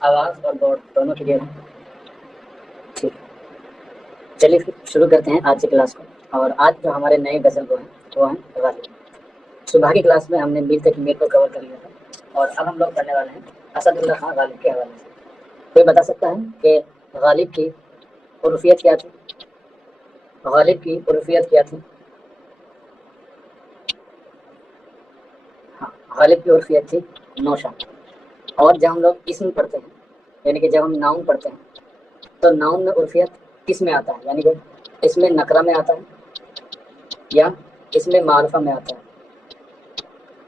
آواز اور بورڈ دونوں کلیئر ہیں؟ ٹھیک ہے، چلیے پھر شروع کرتے ہیں آج کی کلاس کو۔ اور آج جو ہمارے نئے غزل وہ ہیں غالب۔ صبح کی کلاس میں ہم نے میر تقی میر کو کور کر لیا تھا، اور اب ہم لوگ پڑھنے والے ہیں اسد اللہ خان غالب کے حوالے سے۔ کوئی بتا سکتا ہے کہ غالب کی عرفیت کیا تھی؟ غالب کی عرفیت کیا تھی؟ ہاں، غالب کی عرفیت تھی نوشہ۔ اور جب ہم لوگ اسم پڑھتے ہیں، یعنی کہ جب ہم ناؤن پڑھتے ہیں، تو ناؤن میں عرفیت کس میں آتا ہے؟ یعنی کہ اس میں نکرہ میں آتا ہے یا اس میں معرفہ میں آتا ہے؟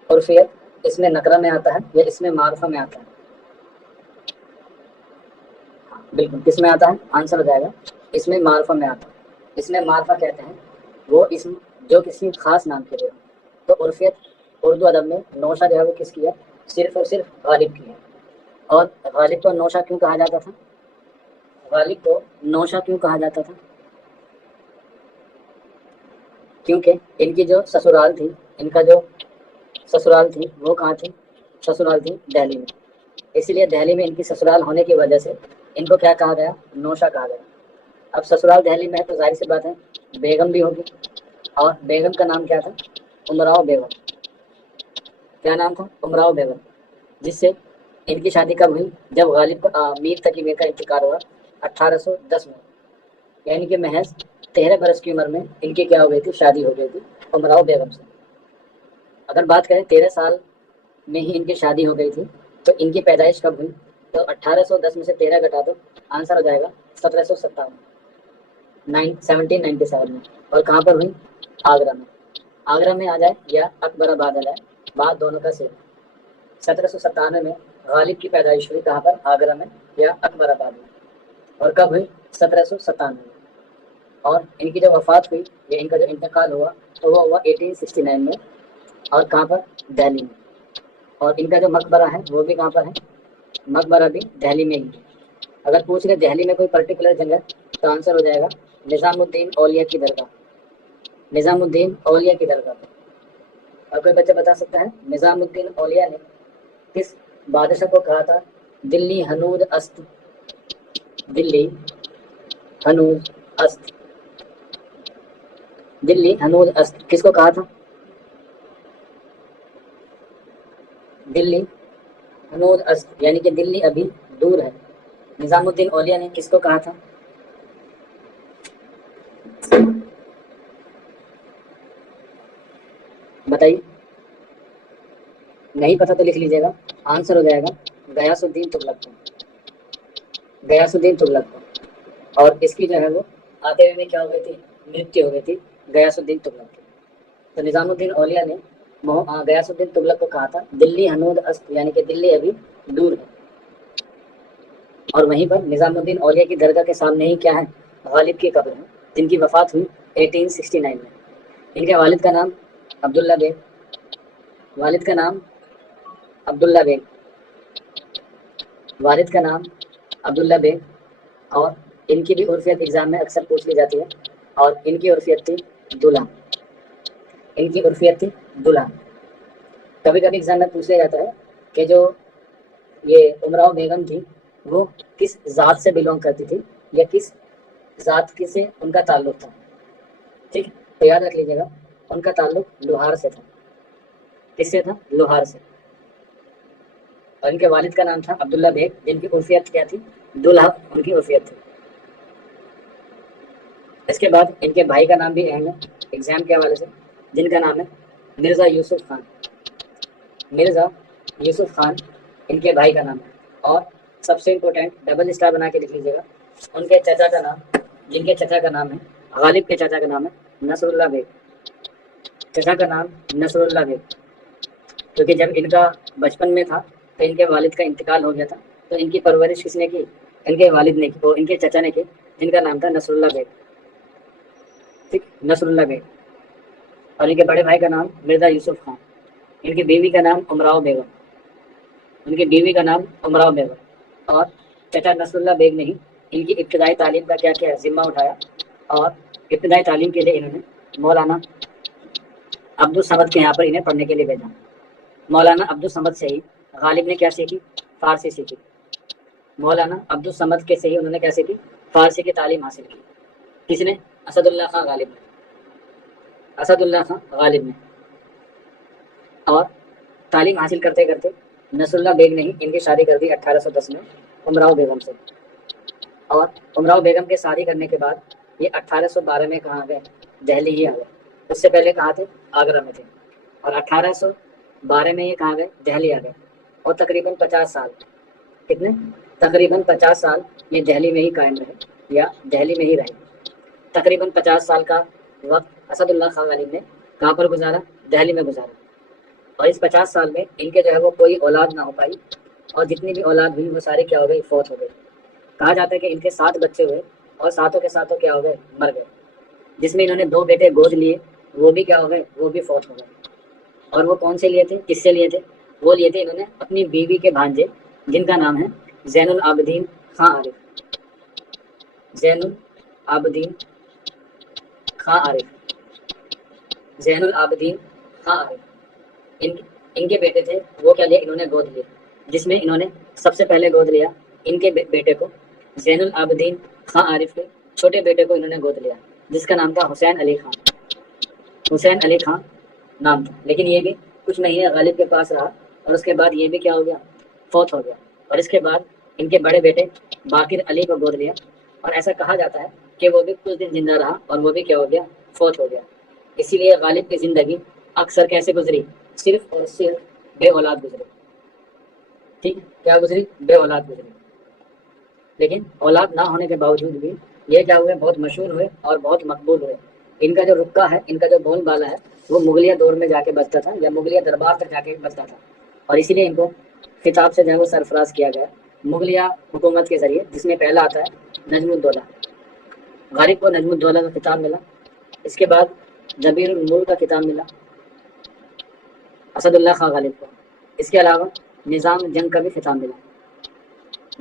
عرفیت اس میں نکرہ میں آتا ہے یا اس میں معرفہ میں آتا ہے؟ بالکل، کس میں آتا ہے؟ آنسر ہو جائے گا اس میں معرفہ میں آتا ہے۔ اس میں معرفہ کہتے ہیں وہ اسم جو کسی خاص نام کے لیے ہو۔ تو عرفیت اردو ادب میں نوشہ جو ہے وہ کس کی ہے؟ صرف اور صرف غالب کی ہے۔ اور غالب کو نوشہ کیوں کہا جاتا تھا؟ غالب کو نوشہ کیوں کہا جاتا تھا؟ کیونکہ ان کی جو سسرال تھی، ان کا جو سسرال تھی وہ کہاں تھی؟ سسرال تھی دہلی میں۔ اسی لیے دہلی میں ان کی سسرال ہونے کی وجہ سے ان کو کیا کہا گیا؟ نوشہ کہا گیا۔ اب سسرال دہلی میں ہے تو ظاہر سی بات ہے بیگم بھی ہوگی، اور بیگم کا نام کیا تھا؟ امراؤ بیگم۔ کیا نام تھا؟ امراؤ بیگم، جس سے ان کی شادی کب ہوئی؟ جب غالب میر تقی میر کا انتقال ہوا 1810 میں، یعنی کہ محض 13 برس کی عمر میں ان کی کیا ہو گئی تھی؟ شادی ہو گئی تھی امراؤ بیگم سے۔ اگر بات کریں 13 سال میں ہی ان کی شادی ہو گئی تھی، تو ان کی پیدائش کب ہوئی؟ تو 1810 میں سے 13 گھٹا دو، آنسر ہو جائے گا 1757، 1797 میں۔ اور کہاں پر ہوئی؟ آگرہ میں۔ آگرہ میں آ جائے یا اکبر آباد آ جائے، بات دونوں کا سیم۔ 1797 میں غالب کی پیدائش ہوئی کہاں پر؟ آگرہ میں یا اکبر آباد میں۔ اور کب ہوئی؟ 1797 میں۔ اور ان کی جو وفات ہوئی یا ان کا جو انتقال ہوا تو وہ ہوا 1869 میں، اور کہاں پر؟ دہلی میں۔ اور ان کا جو مقبرہ ہے وہ بھی کہاں پر ہے؟ مقبرہ بھی دہلی میں ہی ہے۔ اگر پوچھ لے دہلی میں کوئی پرٹیکولر جگہ تو آنسر ہو جائے گا نظام الدین اولیاء کی درگاہ۔ نظام الدین اولیاء کی درگاہ۔ اور کوئی بچہ بتا سکتا ہے نظام الدین اولیاء نے کس بادشاہ کو کہا تھا دلی ہنود است؟ دلی ہنود است، دلی ہنود است کس کو کہا تھا؟ دلی ہنود است یعنی کہ دلی ابھی دور ہے، نظام الدین اولیاء نے کس کو کہا تھا؟ بتائیے، نہیں پتا تو لکھ لیجیے گا، آنسر ہو جائے گا غیاث الدین تغلق کو۔ غیاث الدین تغلق کو۔ اور اس کی جو ہے وہ آتے ہوئے میں کیا ہو گئی تھی؟ مرتیو ہو گئی تھی غیاث الدین تغلق کی۔ تو نظام الدین اولیاء نے غیاث الدین تغلق کو کہا تھا دلی ہنود است یعنی کہ دلی ابھی دور ہے۔ اور وہیں پر نظام الدین اولیاء کی درگاہ کے سامنے ہی کیا ہے؟ غالب کی قبر ہے، جن کی وفات ہوئی 1869 میں۔ ان کے والد کا نام عبداللہ بیگ، والد کا نام عبداللہ بیگ، والد کا نام عبداللہ بیگ۔ اور ان کی بھی عرفیت ایگزام میں اکثر پوچھ لی جاتی ہے، اور ان کی عرفیت تھی دلہا۔ ان کی عرفیت تھی دلہا۔ کبھی کبھی ایگزام میں پوچھ لیا جاتا ہے کہ جو یہ امراؤ بیگم تھی وہ کس ذات سے بلونگ کرتی تھی یا کس ذات کی سے ان کا تعلق تھا؟ ٹھیک ہے، تو یاد رکھ لیجیے گا ان کا تعلق لوہار سے تھا۔ کس سے تھا؟ لوہار سے۔ اور ان کے والد کا نام تھا عبداللہ بیگ، جن کی عرفیت کیا تھی؟ دلہا ان کی عرفیت تھی۔ اس کے بعد ان کے بھائی کا نام بھی اہم ہے ایگزام کے حوالے سے، جن کا نام ہے مرزا یوسف خان۔ مرزا یوسف خان ان کے بھائی کا نام ہے۔ اور سب سے امپورٹینٹ ڈبل اسٹار بنا کے لکھ لیجیے گا ان کے چچا کا نام، جن کے چچا کا نام ہے غالب کے چچا کا نام ہے نصر اللہ بیگ۔ چچا کا نام نصر اللہ بیگ، کیونکہ جب ان کا بچپن میں تھا تو ان کے والد کا انتقال ہو گیا تھا، تو ان کی پرورش کس نے کی؟ ان کے والد نے کی، وہ ان کے چچا نے کی، جن کا نام تھا نصر اللہ بیگ۔ ٹھیک، نصر اللہ بیگ۔ اور ان کے بڑے بھائی کا نام مرزا یوسف خان۔ ان کی بیوی کا نام امراؤ بیگم، ان کی بیوی کا نام امراؤ بیگم۔ اور چچا نصر اللہ بیگ نے ہی ان کی ابتدائی تعلیم کا کیا کیا ذمہ اٹھایا، اور ابتدائی تعلیم کے لیے انہوں نے مولانا عبدالصمد کے یہاں پر انہیں پڑھنے کے لیے بھیجا۔ مولانا عبدالصمد سے ہی غالب نے کیا سیکھی؟ فارسی سیکھی۔ مولانا عبدالصمد کے سے ہی انہوں نے کیسے کی فارسی کی تعلیم حاصل کی. کس نے؟ اسد اللہ خان غالب نے. اسد اللہ خان غالب نے. اور تعلیم حاصل کرتے کرتے نصر اللہ بیگ نے ہی ان کی شادی کر دی 1810 میں امراؤ بیگم سے. اور امراؤ بیگم کے شادی کرنے کے بعد یہ 1812 میں کہاں گئے؟ دہلی ہی آ گئے. اس سے پہلے کہاں تھے؟ آگرہ میں تھے. اور 1812 میں یہ کہاں گئے؟ دہلی آ گئے. اور تقریباً 50 سال، کتنے؟ تقریباً 50 سال یہ دہلی میں ہی قائم رہے یا دہلی میں ہی رہے. تقریباً 50 سال کا وقت اسد اللہ خان غالب نے کہاں پر گزارا؟ دہلی میں گزارا. اور اس 50 سال میں ان کے جو ہے وہ کوئی اولاد نہ ہو پائی، اور جتنی بھی اولاد ہوئی وہ سارے کیا ہو گئی؟ فوت ہو گئی. کہا جاتا ہے کہ ان کے 7 بچے ہوئے اور ساتوں کے ساتوں کیا ہو گئے؟ مر گئے. جس میں انہوں نے 2 بیٹے گود لیے، وہ بھی کیا ہو گئے؟ وہ بھی فوت ہو گئے. اور وہ کون سے لیے تھے؟ کس سے لیے تھے؟ وہ لیے تھے انہوں نے اپنی بیوی کے بھانجے، جن کا نام ہے زین العابدین خان عارف. زین العابدین خان عارف. زین العابدین خان عارف ان کے بیٹے تھے. وہ کیا لیے؟ انہوں نے گود لیے. جس میں انہوں نے سب سے پہلے گود لیا ان کے بیٹے کو، زین العابدین خان عارف کے چھوٹے بیٹے کو انہوں نے گود لیا، جس کا نام تھا حسین علی خان. حسین علی خان نام تھا. لیکن یہ بھی کچھ مہینے غالب کے پاس رہا، اور اس کے بعد یہ بھی کیا ہو گیا؟ فوت ہو گیا. اور اس کے بعد ان کے بڑے بیٹے باقر علی کو گود لیا. اور ایسا کہا جاتا ہے کہ وہ بھی کچھ دن زندہ رہا اور وہ بھی کیا ہو گیا؟ فوت ہو گیا. اسی لیے غالب کی زندگی اکثر کیسے گزری؟ صرف اور صرف بے اولاد گزری. ٹھیک ہے، کیا گزری؟ بے اولاد گزری. لیکن اولاد نہ ہونے کے باوجود بھی یہ کیا ہوئے؟ بہت مشہور ہوئے اور بہت مقبول ہوئے. ان کا جو رکا ہے، ان کا جو بول بالا ہے، وہ مغلیہ دور میں جا کے بچتا تھا یا مغلیہ دربار تک جا کے بچتا تھا. اور اسی لیے ان کو خطاب سے جو ہے وہ سرفراز کیا گیا مغلیہ حکومت کے ذریعے، جس میں پہلا آتا ہے نجم الدولہ. غالب کو نجم الدولہ کا خطاب ملا. اس کے بعد جبیر الملک کا خطاب ملا اسد اللہ خان غالب کو. اس کے علاوہ نظام جنگ کا بھی خطاب ملا.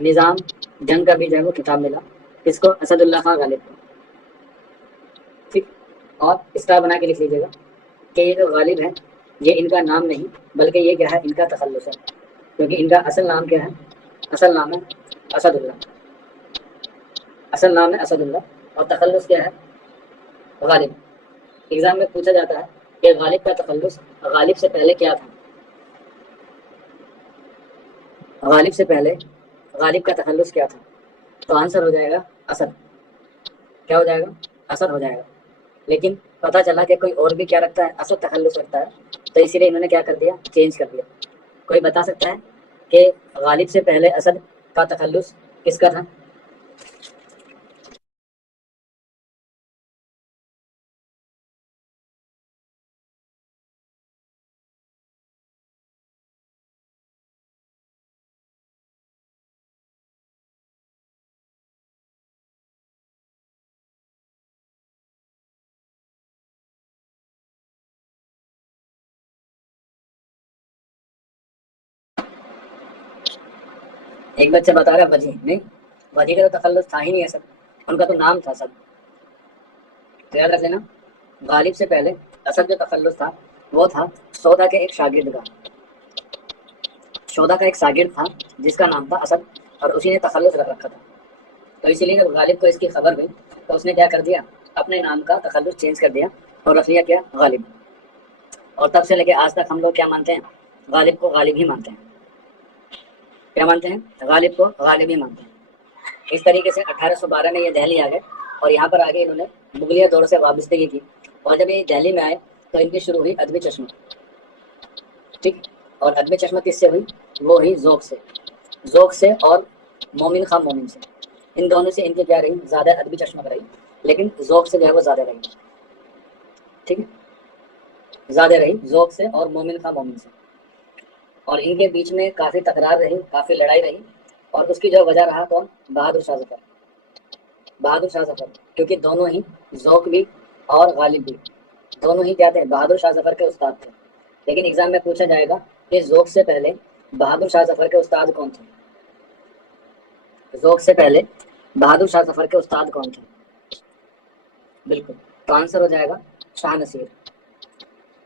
نظام جنگ کا بھی جو ہے وہ خطاب ملا اس کو؟ اسد اللہ خان غالب کو. ٹھیک. اور اسٹار بنا کے لکھ لیجیے گا کہ یہ جو غالب ہے یہ ان کا نام نہیں، بلکہ یہ کیا ہے؟ ان کا تخلص ہے. کیونکہ ان کا اصل نام کیا ہے؟ اصل نام ہے اسد اللہ. اصل نام ہے اسد اللہ اور تخلص کیا ہے؟ غالب. ایگزام میں پوچھا جاتا ہے کہ غالب کا تخلص غالب سے پہلے کیا تھا؟ غالب سے پہلے غالب کا تخلص کیا تھا؟ تو آنسر ہو جائے گا اسد. کیا ہو جائے گا؟ اسد ہو جائے گا. لیکن پتہ چلا کہ کوئی اور بھی کیا رکھتا ہے؟ اسد تخلص رکھتا ہے. تو اسی لیے انہوں نے کیا کر دیا؟ چینج کر دیا. کوئی بتا سکتا ہے کہ غالب سے پہلے اسد کا تخلص کس کا تھا؟ ایک بچہ بتا رہا ہے وجیح. نہیں، وجیح کا تو تخلص تھا ہی نہیں اسد. ان کا تو نام تھا اسد. تو یاد رکھ لینا غالب سے پہلے اسد جو تخلص تھا وہ تھا سودا کے ایک شاگرد کا. سودا کا ایک شاگرد تھا جس کا نام تھا اسد، اور اسی نے تخلص رکھ رکھا تھا. تو اسی لیے جب غالب کو اس کی خبر ہوئی تو اس نے کیا کر دیا؟ اپنے نام کا تخلص چینج کر دیا اور رکھ لیا کیا؟ غالب. اور تب سے لے کے آج تک ہم لوگ کیا مانتے ہیں؟ غالب کو غالب ہی مانتے ہیں. کیا مانتے ہیں؟ غالب کو غالب ہی مانتے ہیں. اس طریقے سے 1812 میں یہ دہلی آ گئے اور یہاں پر آگے انہوں نے مغلیہ دور سے وابستگی کی. اور جب یہ دہلی میں آئے تو ان کی شروع ہوئی ادبی چشمہ. ٹھیک. اور ادبی چشمہ کس سے ہوئی؟ وہ ہوئی ذوق سے. ذوق سے اور مومن خان مومن سے. ان دونوں سے ان کی کیا رہی؟ زیادہ ادبی چشمہ رہی. لیکن ذوق سے جو ہے وہ زیادہ رہی. ٹھیک ہے، زیادہ رہی ذوق سے اور مومن خان مومن سے. اور ان کے بیچ میں کافی تکرار رہی، کافی لڑائی رہی. اور اس کی جو وجہ رہا کون؟ بہادر شاہ ظفر. بہادر شاہ ظفر، کیونکہ دونوں ہی ذوق بھی اور غالب بھی دونوں ہی کیا تھے؟ بہادر شاہ ظفر کے استاد تھے. لیکن ایگزام میں پوچھا جائے گا کہ ذوق سے پہلے بہادر شاہ ظفر کے استاد کون تھے؟ ذوق سے پہلے بہادر شاہ ظفر کے استاد کون تھے؟ بالکل. تو آنسر ہو جائے گا شاہ نصیر.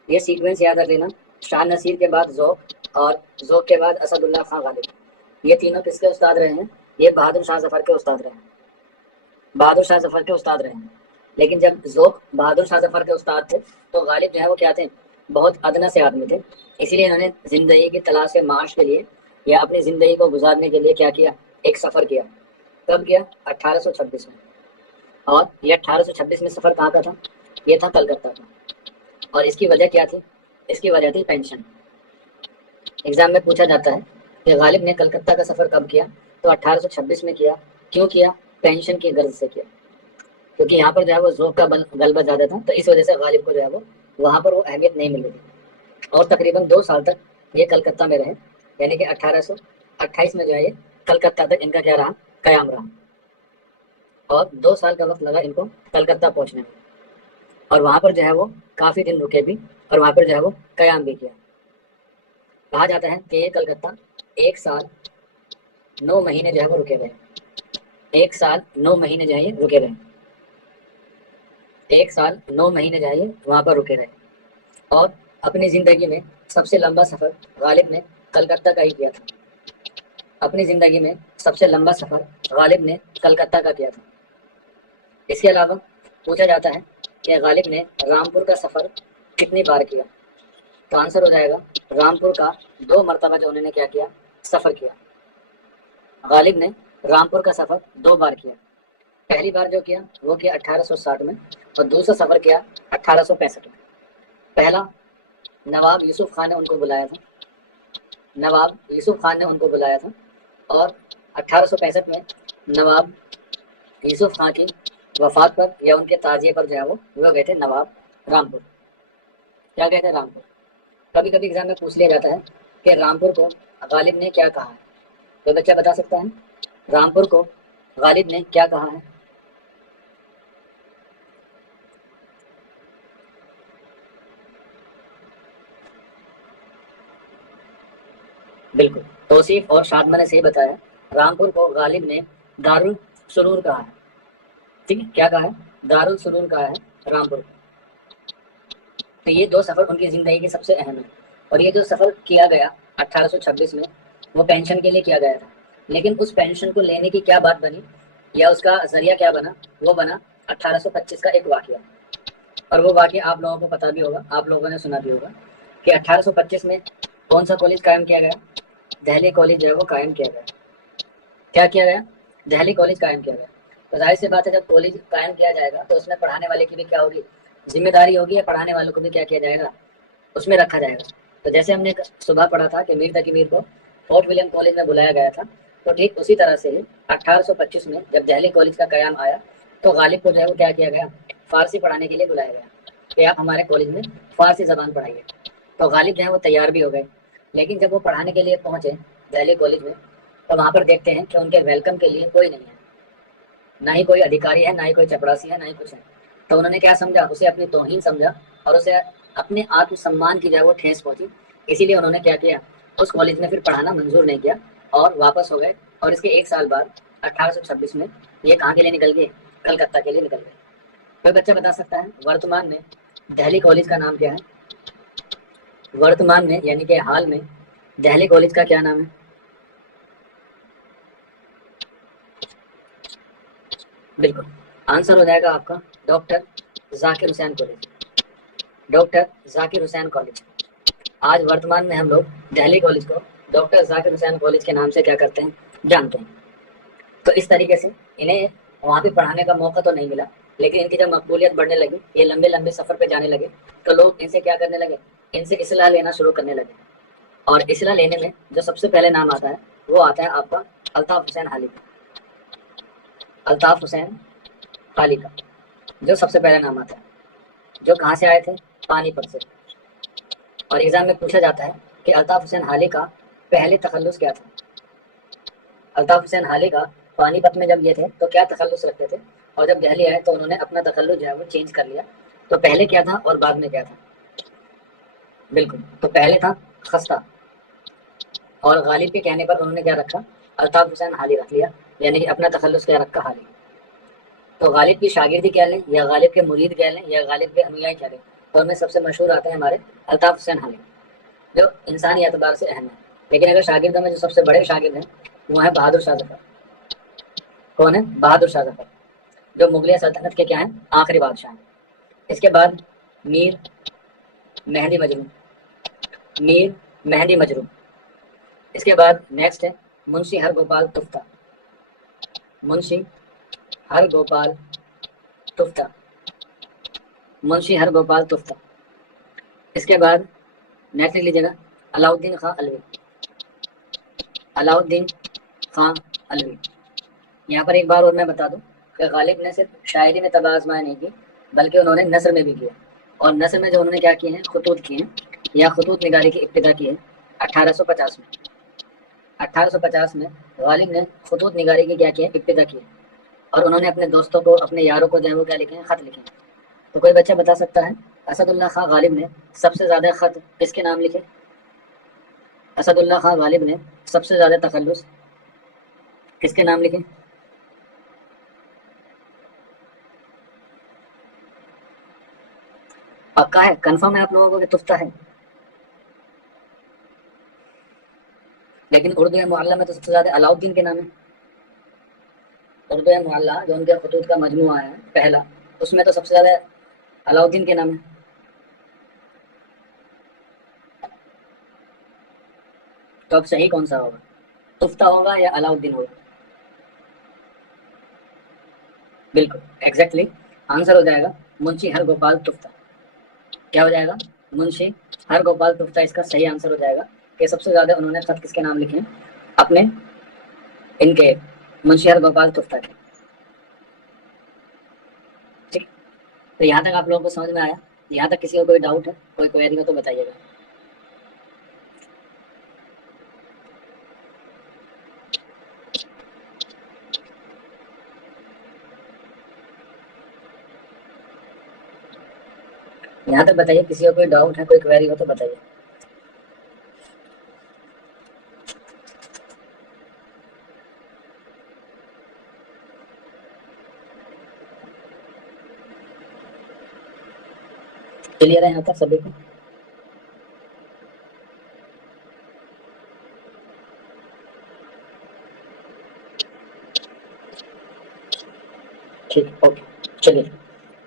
یہ سیکوینس یاد رکھ لینا. شاہ نصیر کے بعد ذوق اور ذوق کے بعد اسد اللہ خان غالب. یہ تینوں کس کے استاد رہے ہیں؟ یہ بہادر شاہ ظفر کے استاد رہے ہیں، بہادر شاہ ظفر کے استاد رہے ہیں۔ لیکن جب ذوق بہادر شاہ ظفر کے استاد تھے تو غالب جو ہے وہ کیا تھے، بہت ادنا سے آدمی تھے، اسی لیے انہوں نے زندگی کی تلاش معاش کے لیے یا اپنی زندگی کو گزارنے کے لیے کیا کیا، ایک سفر کیا۔ کب کیا؟ 1826 میں۔ اور یہ 1826 میں سفر کہاں کا تھا؟ یہ تھا کلکتہ کا۔ اور اس کی وجہ کیا تھی؟ اس کی وجہ تھی پینشن۔ ایگزام میں پوچھا جاتا ہے کہ غالب نے کلکتہ کا سفر کب کیا؟ تو 1826 میں کیا۔ کیوں کیا؟ پینشن کی غرض سے کیا، کیونکہ یہاں پر جو ہے وہ ذوق کا غلبہ زیادہ تھا، تو اس وجہ سے غالب کو جو ہے وہ وہاں پر وہ اہمیت نہیں مل رہی تھی۔ اور تقریباً 2 سال تک یہ کلکتہ میں رہے، یعنی کہ 1828 میں جو ہے یہ کلکتہ تک ان کا کیا رہا، قیام رہا۔ اور 2 سال کا وقت لگا ان کو کلکتہ پہنچنے میں، اور وہاں پر جو ہے وہ کافی دن رکے بھی، اور وہاں پر جو ہے وہ قیام بھی کیا۔ کہا جاتا ہے کہ یہ کلکتہ 1 سال 9 مہینے جو ہے وہ رکے رہے، 1 سال 9 مہینے جو ہے یہ رکے رہے، 1 سال 9 مہینے جو ہے یہ وہاں پر رکے رہے۔ اور اپنی زندگی میں سب سے لمبا سفر غالب نے کلکتہ کا ہی کیا تھا، اپنی زندگی میں سب سے لمبا سفر غالب نے کلکتہ کا کیا تھا۔ اس کے علاوہ پوچھا جاتا ہے کہ غالب نے رامپور کا سفر کتنی بار کیا؟ تو آنسر ہو جائے گا رامپور کا 2 مرتبہ جو انہوں نے کیا کیا، سفر کیا۔ غالب نے رامپور کا سفر 2 بار کیا۔ پہلی بار جو کیا وہ کیا 1860 میں، اور دوسرا سفر کیا 1865 میں۔ پہلا نواب یوسف خان نے ان کو بلایا تھا، نواب یوسف خان نے ان کو بلایا تھا، اور 1865 میں نواب یوسف خان کی وفات پر یا ان کے تعزیے پر جو ہے وہ گئے تھے نواب رامپور۔ کیا گئے تھے؟ رامپور۔ کبھی کبھی ایگزام میں پوچھ لیا جاتا ہے کہ رامپور کو غالب نے کیا کہا ہے، تو بچہ بتا سکتا ہے رامپور کو غالب نے کیا کہا ہے؟ بالکل، توصیف اور شادمہ نے صحیح بتایا، رامپور کو غالب نے دارالسرور کہا ہے۔ ٹھیک ہے، کیا کہا ہے؟ دارالسرور کہا ہے رامپور کو۔ تو یہ 2 سفر ان کی زندگی کے سب سے اہم ہیں۔ اور یہ جو سفر کیا گیا 1826 میں، وہ پینشن کے لیے کیا گیا تھا، لیکن اس پینشن کو لینے کی کیا بات بنی یا اس کا ذریعہ کیا بنا؟ وہ بنا 1825 کا ایک واقعہ۔ اور وہ واقعہ آپ لوگوں کو پتا بھی ہوگا، آپ لوگوں نے سنا بھی ہوگا کہ 1825 میں کون سا کالج قائم کیا گیا؟ دہلی کالج جو ہے وہ قائم کیا گیا۔ کیا کیا گیا؟ دہلی کالج قائم کیا گیا۔ تو ظاہر سی بات ہے جب کالج قائم کیا جائے گا تو اس میں پڑھانے والے کی بھی کیا ہوگی، ذمہ داری ہوگی، یا پڑھانے والوں کو بھی کیا کیا جائے گا، اس میں رکھا جائے گا۔ تو جیسے ہم نے صبح پڑھا تھا کہ میر تقی میر کو فورٹ ولیم کالج میں بلایا گیا تھا، تو ٹھیک اسی طرح سے ہی 1825 میں جب دہلی کالج کا قیام آیا تو غالب کو جو ہے وہ کیا کیا گیا، فارسی پڑھانے کے لیے بلایا گیا کہ آپ ہمارے کالج میں فارسی زبان پڑھائیے۔ تو غالب جو ہے وہ تیار بھی ہو گئے، لیکن جب وہ پڑھانے کے لیے پہنچے دہلی کالج میں تو وہاں پر دیکھتے ہیں کہ ان کے ویلکم کے لیے کوئی نہیں ہے، نہ ہی کوئی ادھیکاری ہے، نہ ہی کوئی چپڑاسی ہے، نہ ہی کچھ ہے۔ تو انہوں نے کیا سمجھا، اسے اپنی توہین سمجھا، اور اسے اپنے آتم سمان کی جو ہے وہ ٹھیس پہنچی، اسی لیے انہوں نے کیا کیا، اس کالج میں پھر پڑھانا منظور نہیں کیا اور واپس ہو گئے۔ اور اس کے 1 سال بعد 1826 میں یہ کہاں کے لیے نکل گئے؟ کلکتہ کے لیے نکل گئے۔ کوئی بچہ بتا سکتا ہے ورتمان میں دہلی کالج کا نام کیا ہے؟ ورتمان میں یعنی کہ حال میں دہلی کالج کا کیا نام ہے؟ بالکل، آنسر ہو جائے گا آپ کا ڈاکٹر ذاکر حسین کالج، ڈاکٹر ذاکر حسین کالج۔ آج ورتمان میں ہم لوگ دہلی کالج کو ڈاکٹر ذاکر حسین کالج کے نام سے کیا کرتے ہیں، جانتے ہیں۔ تو اس طریقے سے انہیں وہاں پہ پڑھانے کا موقع تو نہیں ملا، لیکن ان کی جب مقبولیت بڑھنے لگی، یہ لمبے لمبے سفر پہ جانے لگے، تو لوگ ان سے کیا کرنے لگے، ان سے اصلاح لینا شروع کرنے لگے۔ اور اصلاح لینے میں جو سب سے پہلے نام آتا ہے وہ آتا ہے آپ کا الطاف حسین حالی کا، الطاف حسین حالی کا جو سب سے پہلے نام آتا ہے، جو کہاں سے آئے تھے، پانی پت سے۔ اور ایگزام میں پوچھا جاتا ہے کہ الطاف حسین حالی کا پہلے تخلص کیا تھا۔ الطاف حسین حالی کا پانی پت میں جب یہ تھے تو کیا تخلص رکھتے تھے، اور جب دہلی آئے تو انہوں نے اپنا تخلص جو ہے وہ چینج کر لیا۔ تو پہلے کیا تھا اور بعد میں کیا تھا؟ بالکل، تو پہلے تھا خستہ، اور غالب کے کہنے پر انہوں نے کیا رکھا، الطاف حسین حالی رکھ لیا، یعنی کہ اپنا تخلص کیا رکھا، حالی۔ تو غالب کی شاگردی کہہ لیں یا غالب کے مرید کہہ لیں یا غالب کے انویائی کہہ لیں، تو ان میں سب سے مشہور آتے ہیں ہمارے الطاف حسین حالی، جو انسانی اعتبار سے اہم ہے۔ لیکن اگر شاگردوں میں جو سب سے بڑے شاگرد ہیں وہ ہیں بہادر شاہ ظفر، کون ہے؟ بہادر شاہ ظفر، جو مغلیہ سلطنت کے کیا ہیں؟ آخری بادشاہ ہیں۔ اس کے بعد میر مہدی مجروح، میر مہدی مجروح۔ اس کے بعد نیکسٹ ہے منشی ہر گوپال تفتہ، منشی ہر گوپال تفتہ، منشی ہر گوپال تفتہ۔ اس کے بعد نیکسٹ لکھ لیجیے گا علاؤالدین خاں علوی، علاؤالدین خاں علوی۔ یہاں پر ایک بار اور میں بتا دوں کہ غالب نے صرف شاعری میں طبع آزمائی نہیں کی، بلکہ انہوں نے نثر میں بھی کیا، اور نثر میں جو انہوں نے کیا کیے ہیں؟ خطوط کیے ہیں، یا خطوط نگاری کی ابتدا کی ہے 1850 میں۔ 1850 میں غالب نے خطوط نگاری کی کیا کی ہے؟ ابتدا کی ہے، اور انہوں نے اپنے دوستوں کو، اپنے یاروں کو جو ہے وہ کیا لکھے ہیں؟ خط لکھے ہیں۔ تو کوئی بچہ بتا سکتا ہے اسد اللہ خان غالب نے سب سے زیادہ خط کس کے نام لکھے؟ اسد اللہ خان غالب نے سب سے زیادہ تخلص کس کے نام لکھے؟ پکا ہے؟ کنفرم ہے آپ لوگوں کو کہ تفتہ ہے؟ لیکن اردو معلیٰ میں تو سب سے زیادہ علاؤالدین کے نام ہے۔ اردو معلیٰ جو ان کے خطوط کا مجموعہ ہے پہلا، اس میں تو سب سے زیادہ علاؤالدین کے نام ہے۔ تو اب صحیح کون سا ہوگا؟ تفتہ ہوگا یا علاؤالدین ہوگا؟ بالکل ایگزیکٹلی آنسر ہو جائے گا منشی ہر گوپال تفتہ۔ کیا ہو جائے گا؟ منشی ہر گوپال تفتہ اس کا صحیح آنسر ہو جائے گا کہ سب سے زیادہ انہوں نے خط کس کے نام لکھے ہیں؟ اپنے ان کے منشی ہر گوپال تفتہ کے۔ ٹھیک، تو یہاں تک آپ لوگوں کو سمجھ میں آیا؟ یہاں تک کسی کو کوئی ڈاؤٹ ہے، کوئی کوئری ہو تو بتائیے گا۔ یہاں تک بتائیے، کسی کو کوئی ڈاؤٹ ہے، کوئی کوئری ہو تو بتائیے۔ کلیئر ہے یہاں تک سبھی کو؟ ٹھیک، اوکے، چلیے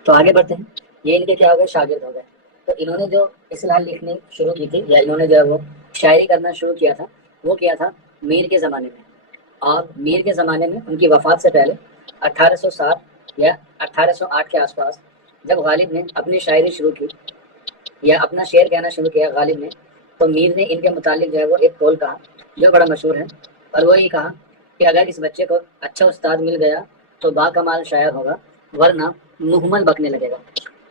تو آگے بڑھتے ہیں۔ یہ ان کے کیا ہو گئے؟ شاگرد ہو گئے۔ تو انہوں نے جو اصلاح لکھنی شروع کی تھی، یا انہوں نے جو ہے وہ شاعری کرنا شروع کیا تھا، وہ کیا تھا میر کے زمانے میں۔ اور میر کے زمانے میں ان کی وفات سے پہلے 1807 یا 1808 کے آس پاس جب غالب نے اپنی شاعری شروع کی یا اپنا شعر کہنا شروع کیا غالب نے، تو میر نے ان کے متعلق جو ہے وہ ایک قول کہا جو بڑا مشہور ہے، اور وہ یہ کہا کہ اگر اس بچے کو اچھا استاد مل گیا تو با کمال شاعر ہوگا، ورنہ مہمل بکنے لگے گا۔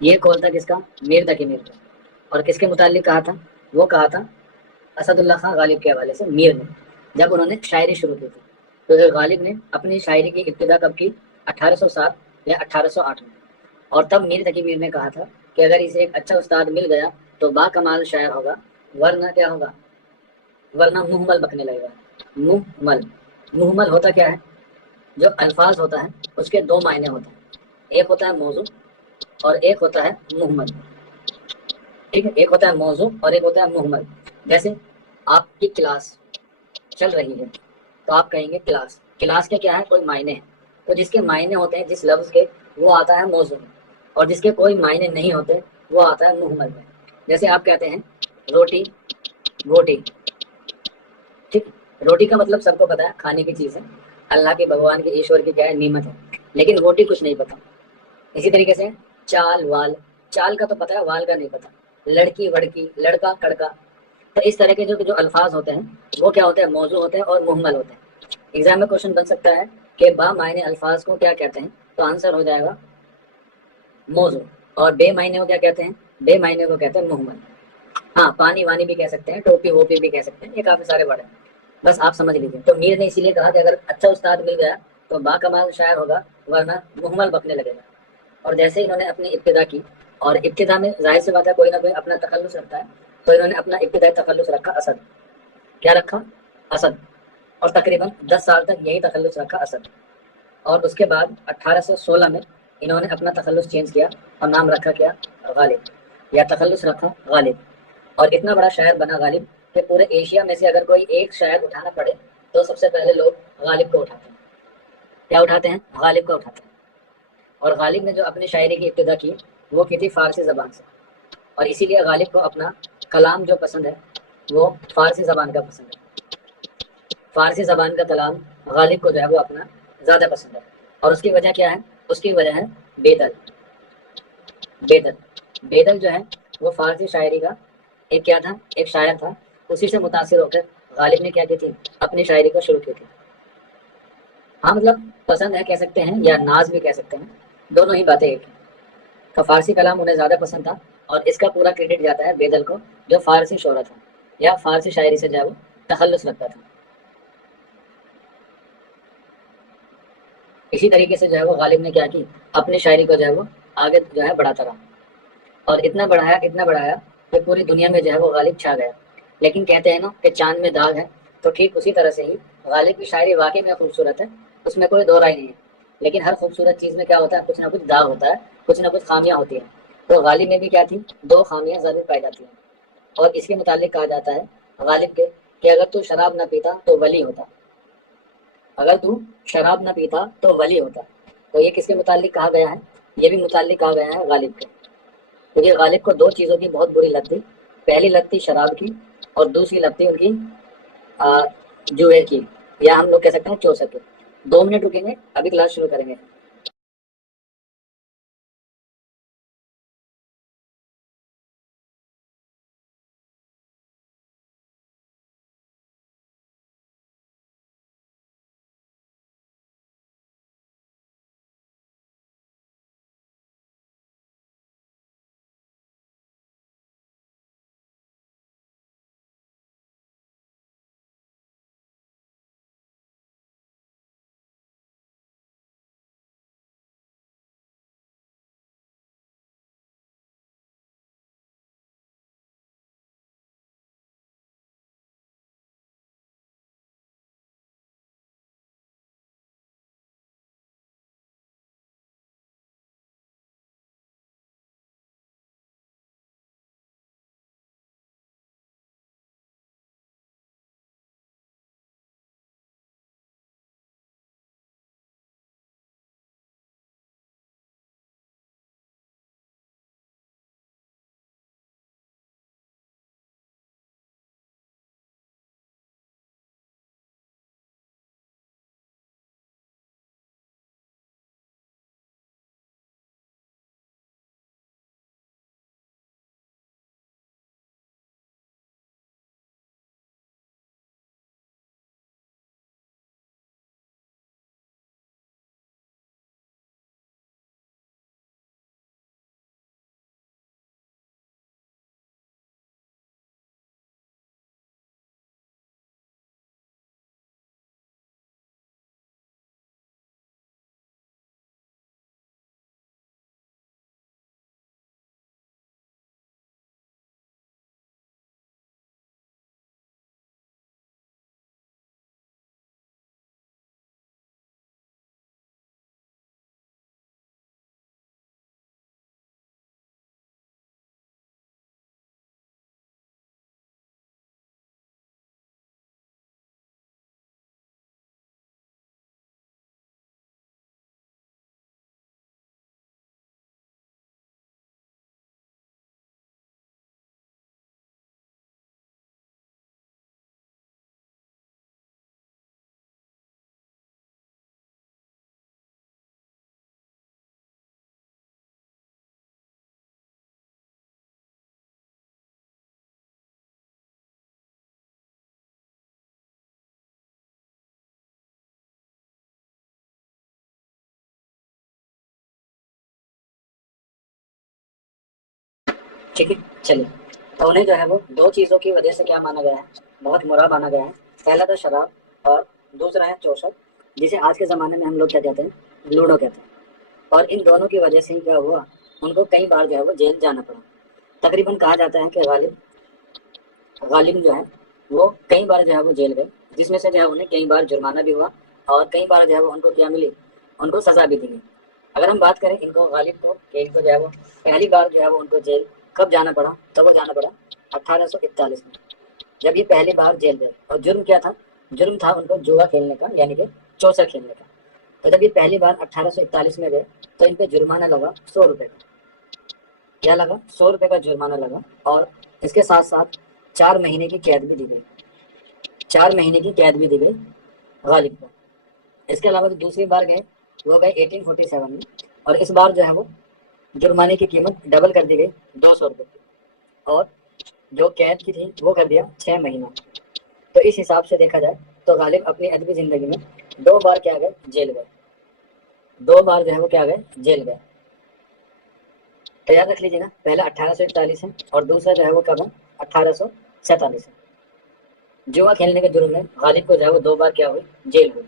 یہ قول تھا کس کا؟ میر تقی میر کا۔ اور کس کے متعلق کہا تھا؟ وہ کہا تھا اسد اللہ خان غالب کے حوالے سے میر نے، جب انہوں نے شاعری شروع کی تھی۔ تو غالب نے اپنی شاعری کی ابتدا کب کی؟ 1807 یا 1808 میں۔ اور تب میر تقی میر نے کہا تھا کہ اگر اسے ایک اچھا استاد مل گیا تو با کمال شاعر ہوگا، ورنہ کیا ہوگا؟ ورنہ مہمل بکنے لگے گا۔ مہمل، مہمل ہوتا کیا ہے؟ جو الفاظ ہوتا ہے اس کے دو معنی ہوتے ہیں، ایک ہوتا ہے موضوع اور ایک ہوتا ہے مہمل۔ ٹھیک ہے، ایک ہوتا ہے موضوع اور ایک ہوتا ہے مہمل۔ جیسے آپ کی کلاس چل رہی ہے تو آپ کہیں گے کلاس، کلاس کے کیا ہے؟ کوئی معنی ہے۔ تو جس کے معنی ہوتے ہیں جس لفظ کے، وہ آتا ہے موضوع میں، اور جس کے کوئی معنی نہیں ہوتے وہ آتا ہے مہمل میں۔ جیسے آپ کہتے ہیں روٹی روٹی، ٹھیک، روٹی کا مطلب سب کو پتا ہے، کھانے کی چیز ہے، اللہ کے، بھگوان کی، ایشور کی کیا ہے؟ نعمت ہے، لیکن روٹی کچھ نہیں پتا۔ اسی طریقے سے چال وال، چال کا تو پتا ہے، وال کا نہیں پتا۔ لڑکی وڑکی، لڑکا کڑکا۔ تو اس طرح کے جو الفاظ ہوتے ہیں وہ کیا ہوتے ہیں؟ موضوع ہوتے ہیں اور مہمل ہوتے ہیں۔ ایگزام میں کوشچن بن سکتا ہے کہ با معنی الفاظ کو کیا کہتے ہیں؟ تو آنسر ہو جائے گا موضوع، اور بے معنی کو کیا کہتے ہیں؟ بے معنی کو کہتے ہیں مہمل۔ ہاں، پانی وانی بھی کہہ سکتے ہیں، ٹوپی ووپی بھی کہہ سکتے ہیں، یہ کافی سارے ورڈ ہیں، بس آپ سمجھ لیجیے۔ تو میر نے اسی لیے کہا کہ اگر اچھا استاد مل گیا تو با کمال شاعر ہوگا، ورنہ مہمل بکنے لگے گا۔ اور جیسے انہوں نے اپنی ابتدا کی، اور ابتدا میں ظاہر سی بات ہے کوئی نہ کوئی اپنا تخلص رکھتا ہے، تو انہوں نے اپنا ابتدائی تخلص رکھا اسد۔ کیا رکھا؟ اسد۔ اور تقریباً 10 سال تک یہی تخلص رکھا اسد۔ اور اس کے بعد 1816 میں انہوں نے اپنا تخلص چینج کیا اور نام رکھا کیا؟ غالب، یا تخلص رکھا غالب۔ اور اتنا بڑا شاعر بنا غالب کہ پورے ایشیا میں سے اگر کوئی ایک شاعر اٹھانا پڑے تو سب سے پہلے لوگ غالب کو اٹھاتے ہیں۔ کیا اٹھاتے ہیں؟ غالب کا اٹھاتے ہیں. اور غالب نے جو اپنی شاعری کی ابتدا کی وہ کی تھی فارسی زبان سے، اور اسی لیے غالب کو اپنا کلام جو پسند ہے وہ فارسی زبان کا پسند ہے. فارسی زبان کا کلام غالب کو جو ہے وہ اپنا زیادہ پسند ہے. اور اس کی وجہ کیا ہے؟ اس کی وجہ ہے بیدل. بیدل بیدل جو ہے وہ فارسی شاعری کا ایک کیا تھا، ایک شاعر تھا. اسی سے متاثر ہو کر غالب نے کیا کی تھی، اپنی شاعری کو شروع کی تھی. ہاں مطلب پسند ہے کہہ سکتے ہیں یا ناز بھی کہہ سکتے ہیں، دونوں ہی باتیں ایک ہیں. تو فارسی کلام انہیں زیادہ پسند تھا، اور اس کا پورا کریڈٹ جاتا ہے بیدل کو جو فارسی شعرا تھا یا فارسی شاعری سے جو ہے وہ تخلص رکھتا تھا. اسی طریقے سے جو ہے وہ غالب نے کیا کی، اپنی شاعری کو جو ہے وہ آگے جو ہے بڑھاتا رہا، اور اتنا بڑھایا کہ پوری دنیا میں جو ہے وہ غالب چھا گیا. لیکن کہتے ہیں نا کہ چاند میں داغ ہے، تو ٹھیک اسی طرح سے ہی غالب کی شاعری واقعی میں خوبصورت ہے، اس میں کوئی دو رائے نہیں ہے. لیکن ہر خوبصورت چیز میں کیا ہوتا ہے، کچھ نہ کچھ داغ ہوتا ہے، کچھ نہ کچھ خامیاں ہوتی ہیں. تو غالب میں بھی کیا تھی، دو خامیاں ضرور پائی جاتی ہیں. اور اس کے متعلق کہا جاتا ہے غالب کے کہ اگر تو شراب نہ پیتا تو ولی ہوتا. اگر تو شراب نہ پیتا تو ولی ہوتا. تو یہ کس کے متعلق کہا گیا ہے؟ یہ بھی متعلق کہا گیا ہے غالب کے. کیونکہ غالب کو دو چیزوں کی بہت بری لت تھی. پہلی لت تھی شراب کی، اور دوسری لت تھی ان کی آ، جوئے کی، یا ہم لوگ کہہ سکتے ہیں چوسے کی. 2 منٹ رکیں گے، ابھی کلاس شروع کریں گے. ٹھیک ہے، چلیے. تو انہیں جو ہے وہ دو چیزوں کی وجہ سے کیا مانا گیا ہے، بہت برا مانا گیا ہے. پہلا تو شراب، اور دوسرا ہے چوشک، جسے آج کے زمانے میں ہم لوگ کیا کہتے ہیں، لوڈو کہتے ہیں. اور ان دونوں کی وجہ سے ہی کیا ہوا، ان کو کئی بار جو ہے وہ جیل جانا پڑا. تقریباً کہا جاتا ہے کہ غالب جو ہے وہ کئی بار جو ہے وہ جیل گئے، جس میں سے جو ہے انہیں کئی بار جرمانہ بھی ہوا، اور کئی بار جو ہے وہ ان کو کیا ملی، ان کو سزا بھی دی گئی. اگر ہم بات کریں ان کو غالب کو کہ ان کو جو ہے وہ پہلی بار جو ہے وہ ان کو جیل کب جانا پڑا، تب وہ جانا پڑا 1841 میں، جب یہ پہلی بار جیل گئے. اور جرم کیا تھا؟ جرم تھا ان کو جوا کھیلنے کا، یعنی کہ چوسا کھیلنے کا. تو جب یہ پہلی بار 1841 میں گئے تو ان پہ جرمانہ لگا 100 روپے کا. کیا لگا؟ 100 روپے کا جرمانہ لگا، اور اس کے ساتھ ساتھ 4 مہینے کی قید بھی دی گئی. 4 مہینے کی قید بھی دی گئی غالب کو. اس کے علاوہ جو دوسری بار گئے وہ گئے 1847 میں، اور اس بار جو ہے وہ جرمانے کی قیمت ڈبل کر دی گئی 200 روپے کی، اور جو قید کی تھی وہ کر دیا 6 مہینہ. تو اس حساب سے دیکھا جائے تو غالب اپنی ادبی زندگی میں 2 بار کیا گئے؟ جیل گئے. 2 بار جو ہے وہ کیا گئے؟ جیل گئے. تو یاد رکھ لیجیے نا، پہلا 1841 ہے اور دوسرا جو ہے وہ کب ہے؟ 1847 ہے. جوا کھیلنے کے جرم میں غالب کو جو ہے وہ 2 بار کیا ہوئی؟ جیل ہوئی.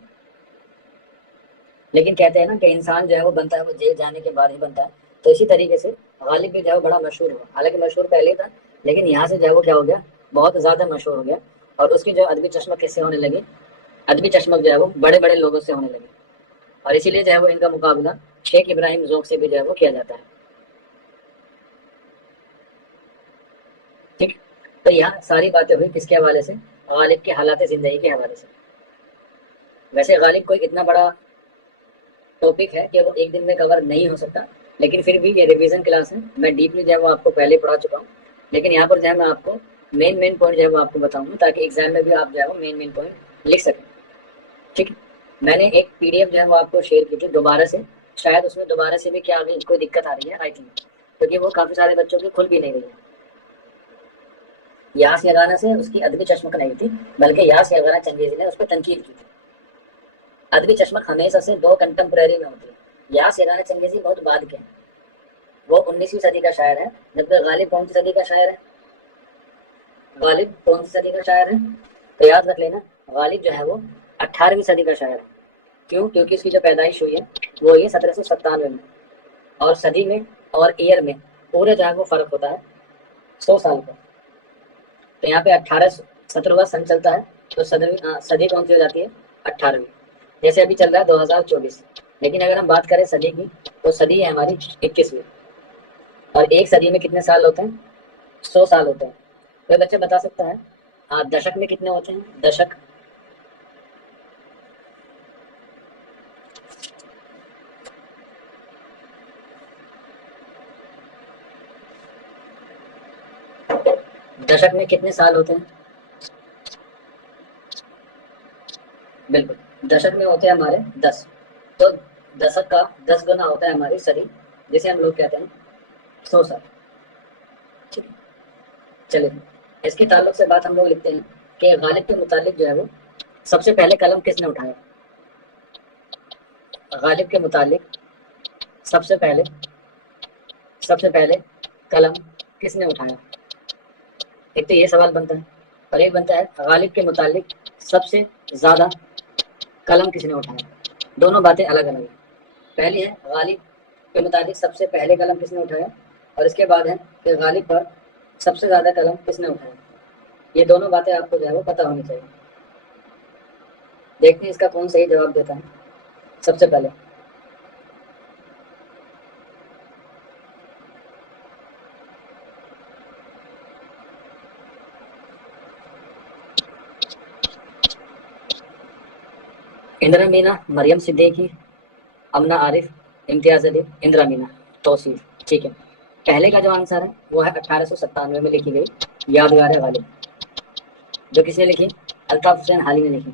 لیکن کہتے ہیں نا کہ انسان جو ہے وہ بنتا ہے وہ جیل جانے کے بعد ہی بنتا ہے. تو اسی طریقے سے غالب بھی جو ہے وہ بڑا مشہور ہوا، حالانکہ مشہور پہلے ہی تھا، لیکن یہاں سے جو ہے وہ کیا ہو گیا؟ بہت زیادہ مشہور ہو گیا. اور اس کی جو ادبی چشمک کس سے ہونے لگی؟ ادبی چشمک جو ہے وہ بڑے بڑے لوگوں سے ہونے لگی. اور اسی لیے جو ہے وہ ان کا مقابلہ شیخ ابراہیم ذوق سے بھی جو ہے وہ کیا جاتا ہے. ٹھیک. تو یہاں ساری باتیں ہوئی کس کے حوالے سے؟ غالب کے حالات زندگی کے حوالے سے. ویسے غالب کوئی اتنا بڑا ٹاپک ہے کہ وہ ایک دن میں کور نہیں ہو سکتا، لیکن پھر بھی یہ ریویژن کلاس ہے، میں ڈیپلی جو ہے وہ آپ کو پہلے پڑھا چکا ہوں. لیکن یہاں پر جو ہے میں آپ کو مین پوائنٹ جو ہے وہ آپ کو بتاؤں گا، تاکہ ایگزام میں بھی آپ جو ہے وہ مین پوائنٹ لکھ سکیں. ٹھیک ہے. میں نے ایک PDF جو ہے وہ آپ کو شیئر کی تھی دوبارہ سے، شاید اس میں دوبارہ سے بھی کیا آگئی کوئی دقت آ رہی ہے آئی تھنک، کیونکہ وہ کافی سارے بچوں کی کھل بھی نہیں رہی ہے. یاس یگانا سے اس کی ادبی چشمک نہیں تھی، بلکہ یاس یگانا چنگیزی نے اس پہ تنقید کی تھی. ادبی چشمک ہمیشہ سے 2 کنٹمپریری میں ہوتی ہے. یاس یگانا چنگیزی بہت بعد کے ہیں، وہ 19ویں صدی کا شاعر ہے، جبکہ غالب کون سی صدی کا شاعر ہے؟ غالب کون سی صدی کا شاعر ہے؟ تو یاد رکھ لینا، غالب جو ہے وہ 18ویں صدی کا شاعر ہے. کیوں؟ کیونکہ اس کی جو پیدائش ہوئی ہے وہ یہ 1797 میں، اور صدی میں اور ایئر میں پورے جو ہے وہ فرق ہوتا ہے 100 سال کا. تو یہاں پہ 1817 سن چلتا ہے، تو صدی کون سی ہو جاتی ہے؟ 18ویں. جیسے ابھی چل رہا ہے 2024، لیکن اگر ہم بات کریں صدی کی تو صدی ہے ہماری 21ویں. اور ایک صدی میں کتنے سال ہوتے ہیں؟ 100 سال ہوتے ہیں. کوئی بچہ بتا سکتا ہے دشک میں کتنے ہوتے ہیں؟ دشک دشک میں کتنے سال ہوتے ہیں؟ بالکل، دشک میں ہوتے ہیں ہمارے 10. تو دشک کا 10 گنا ہوتا ہے ہماری صدی، جسے ہم لوگ کہتے ہیں 100 سال. ٹھیک ہے. چلیے، اس کے تعلق سے بات ہم لوگ لکھتے ہیں کہ غالب کے متعلق جو ہے وہ سب سے پہلے قلم کس نے اٹھایا؟ غالب کے متعلق سب سے پہلے قلم کس نے اٹھایا؟ ایک تو یہ سوال بنتا ہے، اور ایک بنتا ہے غالب کے متعلق سب سے زیادہ قلم کس نے اٹھایا. دونوں باتیں الگ الگ ہیں. پہلی ہے غالب کے متعلق سب سے پہلے قلم کس نے اٹھایا، اور اس کے بعد ہے کہ غالب پر سب سے زیادہ قلم کس نے اٹھایا. یہ دونوں باتیں آپ کو جو ہے وہ پتہ ہونی چاہیے. دیکھتے ہیں اس کا کون صحیح جواب دیتا ہے. سب سے پہلے اندرا مینا، مریم صدیقی، امنا عارف، امتیاز علی، اندرا مینا، توصیف. ٹھیک ہے. پہلے کا جو آنسر ہے وہ ہے 1897 میں لکھی گئی یادگار غالب، جو کس نے لکھی؟ الطاف حسین حالی نے لکھی.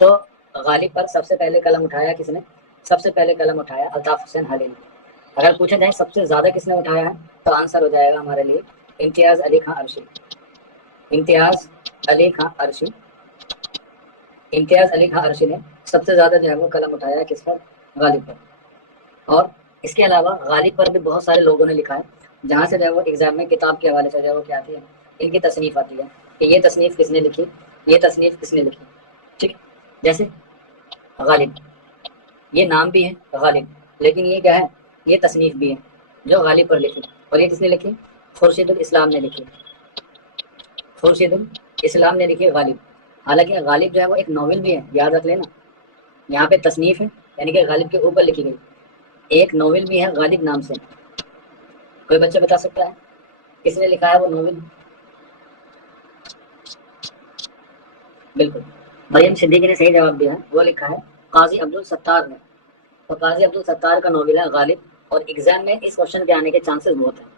تو غالب پر سب سے پہلے قلم اٹھایا کس نے؟ سب سے پہلے قلم اٹھایا الطاف حسین حالی نے. اگر پوچھا جائے سب سے زیادہ کس نے اٹھایا ہے، تو آنسر ہو جائے گا ہمارے لیے امتیاز علی خان عرشی. امتیاز علی خان عرشی. امتیاز علی خان عرشی نے سب سے زیادہ جو ہے وہ قلم اٹھایا ہے کس پر؟ غالب پر. اور اس کے علاوہ غالب پر بھی بہت سارے لوگوں نے لکھا ہے، جہاں سے جو ہے وہ ایگزام میں کتاب کے حوالے سے جو ہے وہ کیا آتی ہے؟ ان کی تصنیف آتی ہے کہ یہ تصنیف کس نے لکھی، یہ تصنیف کس نے لکھی. ٹھیک. جیسے غالب، یہ نام بھی ہے غالب، لیکن یہ کیا ہے؟ یہ تصنیف بھی ہے جو غالب پر لکھی. اور یہ کس نے لکھی؟ خورشید الاسلام نے لکھی. خورشید الاسلام نے لکھی غالب. حالانکہ غالب جو ہے وہ ایک ناول بھی ہے، یاد رکھ لینا. یہاں پہ تصنیف ہے، یعنی کہ غالب کے اوپر لکھی گئی ایک ناول بھی ہے غالب نام سے. کوئی بچہ بتا سکتا ہے کس نے لکھا ہے وہ ناول؟ بالکل، مریم صدیقی نے صحیح جواب دیا ہے. وہ لکھا ہے قاضی عبد الستار نے. تو قاضی عبد الستار کا ناول ہے غالب، اور ایگزام میں اس کوشچن کے آنے کے چانسز بہت ہیں،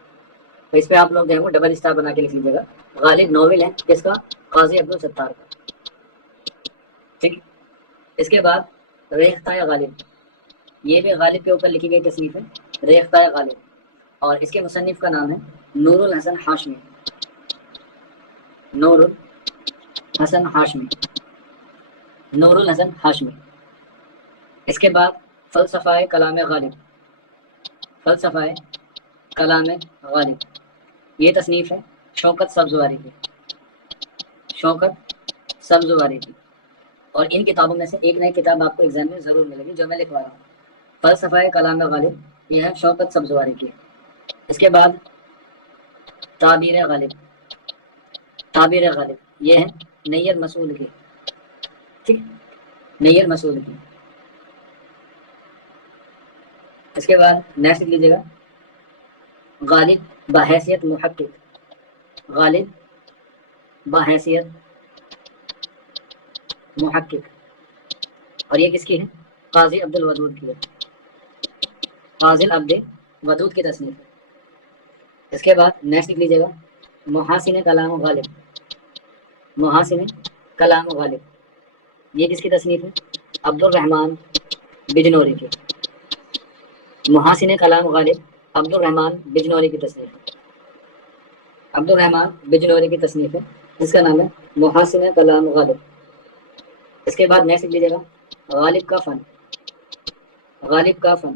تو اس پہ آپ لوگ جو ہے وہ ڈبل اسٹار بنا کے لکھ لیجیے گا، غالب ناول ہے کس کا؟ قاضی عبد الستار کا، ٹھیک۔ اس کے بعد ریختہ غالب، یہ بھی غالب کے اوپر لکھی گئی تصنیف ہے، ریختہ غالب، اور اس کے مصنف کا نام ہے نور الحسن ہاشمی، نور الحسن ہاشمی، نور الحسن ہاشمی۔ اس کے بعد فلسفہ کلام غالب، فلسفہ کلام غالب، یہ تصنیف ہے شوکت سبزواری کی، شوکت سبزواری کی، اور ان کتابوں میں سے ایک نئی کتاب آپ کو ایگزام میں ضرور ملے گی جو میں لکھوا رہا ہوں، فلسفہ کلام غالب، یہ ہے شوکت سبزواری کی۔ اس کے بعد تعبیر غالب، تعبیر غالب یہ ہے نیر مسعود کی، ٹھیک، نیر مسعود کی۔ اس کے بعد نیکسٹ لیجیے گا غالب بحیثیت محقق، غالب بحیثیت محقق، اور یہ کس کی ہے؟ قاضی عبد الودود کی ہے، قاضی عبد ودود کی تصنیف ہے۔ اس کے بعد نیکسٹ لکھ لیجیے گا محاسن کلام غالب، محاسن کلام غالب، یہ کس کی تصنیف ہے؟ عبد الرحمن بجنوری کی، محاسن کلام غالب عبد الرحمن بجنوری کی تصنیف ہے، عبد الرحمن بجنوری کی تصنیف ہے جس کا نام ہے محاسن کلام غالب۔ اس کے بعد نیکسٹ لکھ لیجیے گا غالب کا فن، غالب کا فن،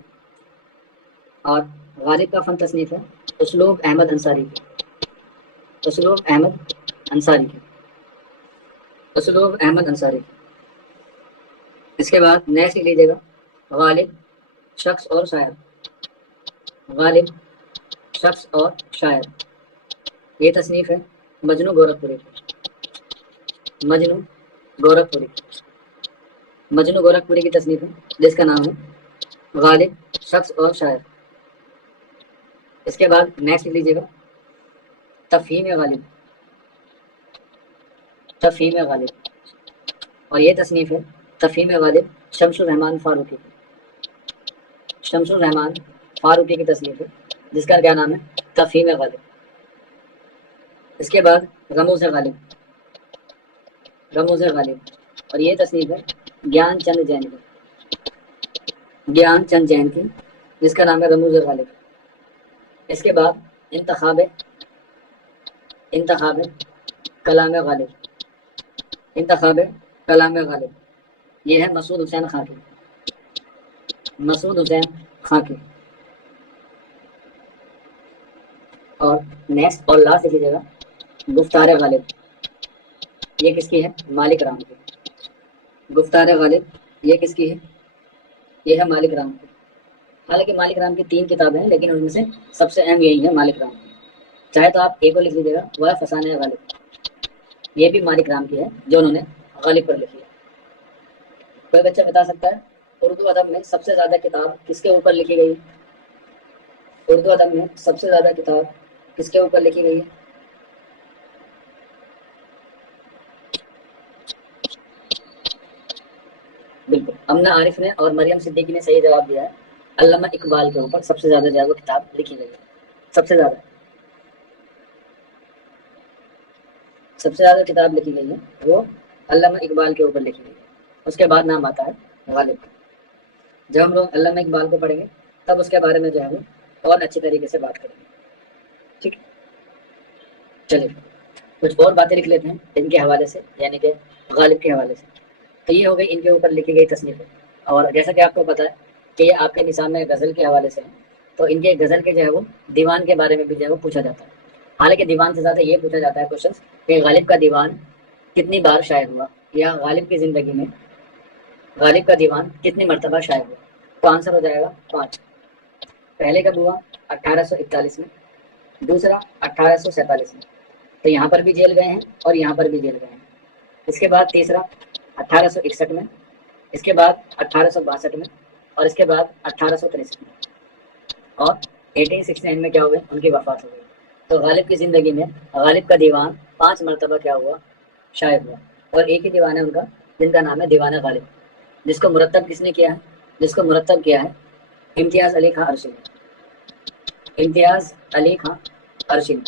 اور غالب کا فن تصنیف ہے اسلوب احمد انصاری کی، اسلوب احمد انصاری کی، اسلوب احمد انصاری کی۔ اس کے بعد نیکسٹ لکھ لیجیے گا غالب شخص اور شاعر، غالب شخص اور شاعر، یہ تصنیف ہے مجنو گورکھپوری کی، مجنو گورکھپوری، مجنو گورکھپوری کی تصنیف ہے جس کا نام ہے غالب شخص اور شاعر۔ اس کے بعد نیکسٹ لیجیے گا تفہیم غالب، تفہیم غالب، اور یہ تصنیف ہے تفہیم غالب شمس الرحمان فاروقی، شمس الرحمان فاروقی کی تصنیف ہے جس کا کیا نام ہے؟ تفہیم غالب۔ اس کے بعد رموز غالب، رموز غالب، اور یہ تصنیف ہے گیان چند جین کی، گیان چند جین کی، جس کا نام ہے رموز غالب۔ اس کے بعد انتخاب، انتخاب کلام غالب، انتخاب کلام غالب، یہ ہے مسعود حسین خاں کی، مسعود حسین خاں کی۔ اور نیکسٹ اور لاسٹ لکھ لیجیے گا گفتار غالب، یہ کس کی ہے؟ مالک رام کی، گفتار غالب یہ کس کی ہے؟ یہ ہے مالک رام کی۔ حالانکہ مالک رام کی 3 کتابیں ہیں لیکن ان میں سے سب سے اہم یہی ہے مالک رام کی، چاہے تو آپ ایک کو لکھ لیجیے گا وہ ہے فسانہ غالب، یہ بھی مالک رام کی ہے جو انہوں نے غالب پر لکھی ہے۔ کوئی بچہ بتا سکتا ہے اردو ادب میں سب سے زیادہ کتاب کس کے اوپر لکھی گئی ہے؟ اردو ادب میں سب سے زیادہ کتاب کس کے اوپر لکھی گئی ہے؟ بالکل امنہ عارف نے اور مریم صدیقی نے صحیح جواب دیا ہے، علامہ اقبال کے اوپر سب سے زیادہ جو ہے وہ کتاب لکھی گئی ہے، سب سے زیادہ، سب سے زیادہ کتاب لکھی گئی ہے وہ علامہ اقبال کے اوپر لکھی گئی ہے، اس کے بعد نام آتا ہے غالب کا۔ جب ہم لوگ علامہ اقبال کو پڑھیں گے تب اس کے بارے میں جو ہے وہ اور اچھی طریقے سے بات کریں گے، ٹھیک۔ چلیے کچھ اور باتیں لکھ لیتے ہیں ان کے حوالے سے، یعنی کہ غالب کے حوالے سے۔ تو یہ ہو گئی ان کے اوپر لکھی گئی تصنیفیں، اور جیسا کہ آپ کو پتا ہے کہ یہ آپ کے نصاب میں غزل کے حوالے سے ہے، تو ان کے غزل کے جو ہے وہ دیوان کے بارے میں بھی جو ہے وہ پوچھا جاتا ہے۔ حالانکہ دیوان سے زیادہ یہ پوچھا جاتا ہے کوشچن کہ غالب کا دیوان کتنی بار شائع ہوا، یا غالب کی زندگی میں غالب کا دیوان کتنی مرتبہ شائع ہوا، تو آنسر ہو جائے گا 5۔ پہلے کب ہوا؟ 1841 میں، دوسرا 1847 میں، تو یہاں پر بھی جیل گئے ہیں اور یہاں پر بھی جیل گئے ہیں۔ اس کے بعد تیسرا 1861 میں، اس کے بعد 1862 میں، اور اس کے بعد 1863 میں، اور 1869 میں کیا ہوئے؟ ان کی وفات ہو گئی۔ تو غالب کی زندگی میں غالب کا دیوان 5 مرتبہ کیا ہوا؟ شائع ہوا، اور ایک ہی دیوان ہے ان کا جن کا نام ہے دیوان غالب، جس کو مرتب کس نے کیا ہے؟ جس کو مرتب کیا ہے امتیاز علی خان ارشی نے، امتیاز علی خان ارشی نے،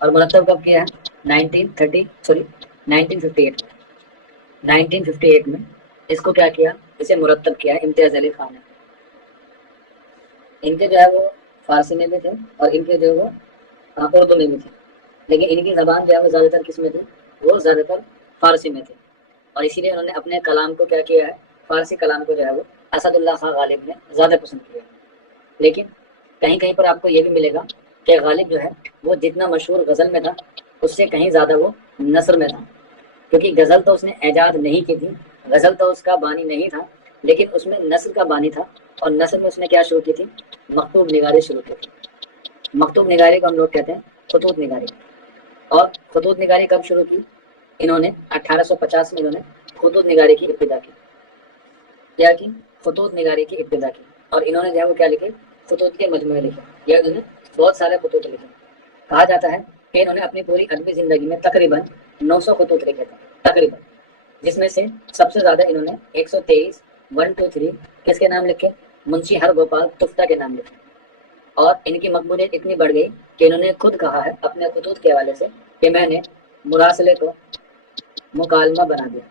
اور مرتب کب کیا ہے 1958 میں اس کو کیا کیا، اسے مرتب کیا ہے امتیاز علی خان نے۔ ان کے جو ہے وہ فارسی میں بھی تھے اور ان کے جو وہ اردو میں بھی تھے، لیکن ان کی زبان جو ہے وہ زیادہ تر کس میں تھی، وہ زیادہ تر فارسی میں تھی، اور اسی لیے انہوں نے اپنے کلام کو کیا کیا ہے، فارسی کلام کو جو ہے وہ اسد اللہ خان غالب نے زیادہ پسند کیا۔ لیکن کہیں کہیں پر آپ کو یہ بھی ملے گا کہ غالب جو ہے وہ جتنا مشہور غزل میں تھا اس سے کہیں زیادہ وہ نثر میں تھا، کیونکہ غزل تو اس نے ایجاد نہیں کی تھی، غزل تو اس کا بانی نہیں تھا، لیکن اس میں نثر کا بانی تھا، اور نثر میں اس نے کیا شروع کی تھی، مکتوب نگاری شروع کی تھی۔ مکتوب نگاری کو ہم لوگ کہتے ہیں خطوط نگاری، اور خطوط نگاری کب شروع کی، انہوں نے 1850 میں انہوں نے خطوط نگاری کی ابتدا کی، کیا کی، خطوط نگاری کی ابتدا کی، اور انہوں نے جو ہے وہ کیا لکھے، خطوط کے مجموعے لکھے، یا انہوں نے بہت سارے خطوط لکھے۔ کہا جاتا ہے کہ انہوں نے اپنی پوری ادبی زندگی میں تقریباً 900 خطوط لکھے تھے، تقریباً، جس میں سے سب سے زیادہ انہوں نے 123 123 کس کے نام لکھے، منشی ہر گوپال تفتہ کے نام لکھے، اور ان کی مقبولیت اتنی بڑھ گئی کہ انہوں نے خود کہا ہے اپنے خطوط کے حوالے سے کہ میں نے مراسلے کو مکالمہ بنا دیا،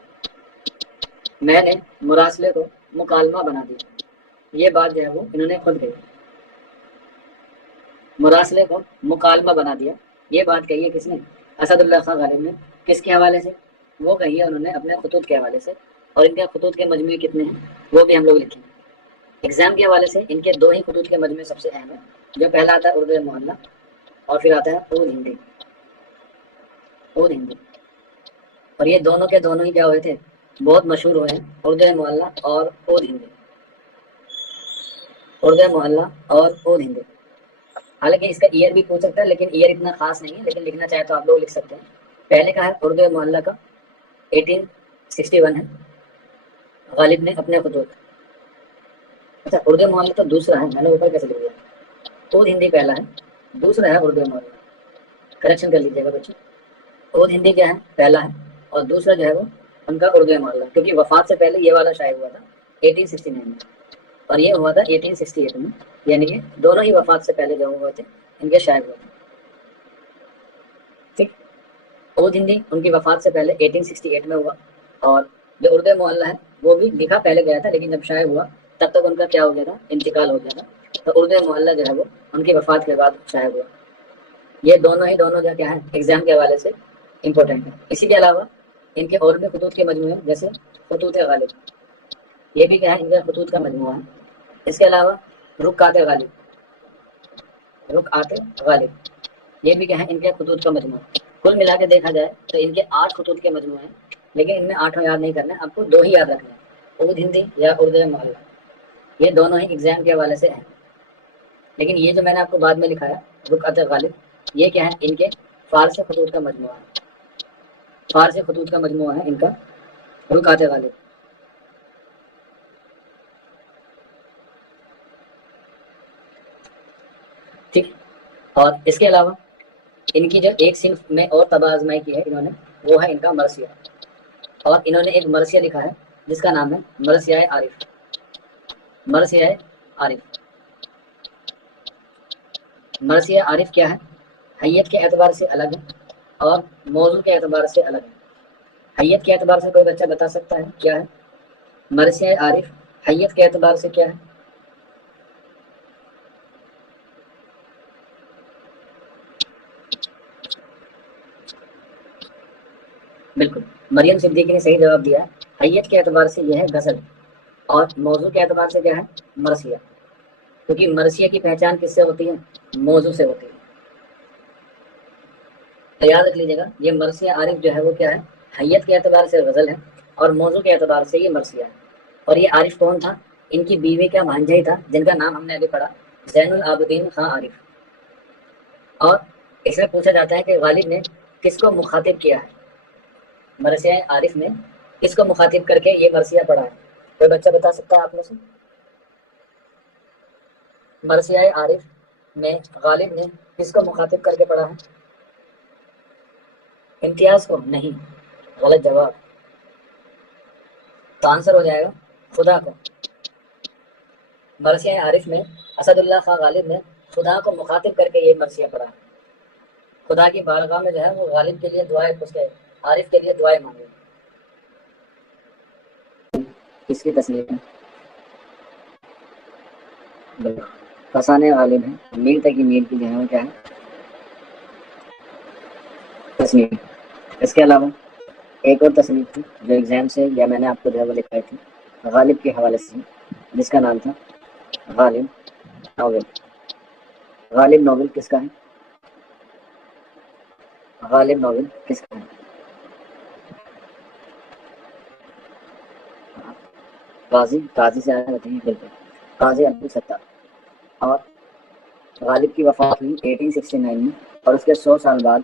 میں نے مراسلے کو مکالمہ بنا دیا، یہ بات جو ہے وہ انہوں نے خود کہی، مراسلے کو مکالمہ بنا دیا، یہ بات کہی ہے کس نے، اسد اللہ خان غالب نے، کس کے حوالے سے، وہ کہی ہے انہوں نے اپنے خطوط کے حوالے سے، اور ان کے خطوط کے مجموعے کتنے ہیں وہ بھی ہم لوگ لکھیں گے۔ ایگزام کے حوالے سے ان کے دو ہی خطوط کے مجموعے سب سے اہم ہے، جو پہلا آتا ہے اردو محلہ، اور پھر آتا ہے اود ہندی، اود ہندی، اور یہ دونوں کے دونوں ہی کیا ہوئے تھے، بہت مشہور ہوئے ہیں، اردو محلہ اور اود ہندی، اردو محلہ اور اود ہندی۔ حالانکہ اس کا ایئر بھی پوچھ سکتا ہے، لیکن ایئر اتنا خاص نہیں ہے، لیکن لکھنا چاہے تو آپ لوگ لکھ سکتے ہیں۔ پہلے کا ہے اردو محلہ کا 1861 ہے، غالب نے اپنے خطوط، اچھا اردو محلہ تو دوسرا ہے، میں نے اوپر کیسے لکھ دیا، اود ہندی پہلا ہے، دوسرا ہے اردو محلہ، کریکشن کر لیجیے گا بچے، اود ہندی کیا ہے، پہلا ہے، اور دوسرا جو ہے وہ ان کا اردو محلہ، کیونکہ وفات سے پہلے یہ والا شائع ہوا تھا 1869 میں، اور یہ ہوا تھا 1868 میں، یعنی کہ دونوں ہی وفات سے پہلے جو ہوئے تھے ان کے شائع ہوئے تھے، ٹھیک۔ اود ہندی ان کی وفات سے پہلے 1868 میں ہوا، اور جو اردو محلہ ہے وہ بھی لکھا پہلے گیا تھا، لیکن جب شائع ہوا تب تک ان کا کیا ہو گیا تھا، انتقال ہو گیا تھا، تو اردو محلہ جو ہے وہ ان کی وفات کے بعد شائع ہوا۔ یہ دونوں ہی دونوں جو کیا ہے ایگزام کے حوالے سے امپورٹنٹ ہے۔ اسی کے علاوہ ان کے اور بھی خطوط کے مجموعے ہیں، جیسے خطوط غالب، یہ بھی کیا ہے ان کے خطوط کا مجموعہ ہے۔ اس کے علاوہ رکعات غالب، رکعات غالب، یہ بھی کیا ہے ان کے خطوط کا مجموعہ ہے۔ کل ملا کے دیکھا جائے تو ان کے 8 خطوط کے مجموعے ہیں، لیکن ان میں 8 یاد نہیں کرنا ہے، آپ کو 2 ہی یاد رکھنا ہے، اود ہندی یا اردو محلہ، یہ دونوں ہی ایگزام کے حوالے سے ہیں۔ لیکن یہ جو میں نے آپ کو بعد میں لکھایا رکعت غالب، یہ کیا ہے ان کے فارسی خطوط کا مجموعہ ہے، فارسی خطوط کا مجموعہ ہے ان کا رکعت غالب، ٹھیک۔ اور اس کے علاوہ ان کی جو ایک صنف میں اور طبع آزمائی کی ہے انہوں نے، وہ ہے ان کا مرثیہ، اور انہوں نے ایک مرثیہ لکھا ہے جس کا نام ہے مرثیہ عارف، مرثیہ عارف، مرثیہ عارف کیا ہے، حیت کے اعتبار سے الگ ہے اور موضوع کے اعتبار سے الگ ہے۔ حیت کے اعتبار سے کوئی بچہ بتا سکتا ہے کیا ہے مرثیہ عارف، حیت کے اعتبار سے کیا ہے، بالکل مریم صدیقی نے صحیح جواب دیا، حیت کے اعتبار سے یہ ہے غزل، اور موضوع کے اعتبار سے کیا ہے مرثیہ، کیونکہ مرثیہ کی پہچان کس سے ہوتی ہے، موضوع سے ہوتی ہے۔ تو یاد رکھ لیجیے گا یہ مرثیہ عارف جو ہے وہ کیا ہے، حیت کے اعتبار سے غزل ہے، اور موضوع کے اعتبار سے یہ مرثیہ ہے۔ اور یہ عارف کون تھا، ان کی بیوی کا بھانجا ہی تھا جن کا نام ہم نے ابھی پڑھا، زین العابدین خان عارف۔ اور اس میں پوچھا جاتا ہے کہ غالب نے کس کو مخاطب کیا ہے، مرثیہ عارف نے کس کو مخاطب کر کے یہ مرثیہ پڑھا ہے، کوئی بچہ بتا سکتا ہے آپ میں سے، مرثیہ عارف میں غالب نے کس کو مخاطب کر کے پڑھا ہے، امتیاز کو نہیں، غلط جواب، تو آنسر ہو جائے گا خدا کو، مرثیہ عارف میں اسد اللہ خان غالب نے خدا کو مخاطب کر کے یہ مرثیہ پڑھا، خدا کی بارگاہ میں جو ہے وہ غالب کے لیے دعائیں، اس کے عارف کے لیے دعائیں مانگے۔ کس کی تصنیف ہے؟ فسانے غالب ہے، میل تک کی میل کی جو ہے وہ کیا ہے؟ تصنیف۔ اس کے علاوہ ایک اور تصنیف تھی جو ایگزام سے یا میں نے آپ کو جو ہے وہ لکھائی تھی غالب کے حوالے سے، جس کا نام تھا غالب ناول۔ غالب ناول کس کا ہے؟ غالب ناول کس کا ہے؟ قاضی سے آیا ہوتے ہیں بالکل، قاضی عبد الستار۔ اور غالب کی وفات ہوئی 1869 میں، اور اس کے 100 سال بعد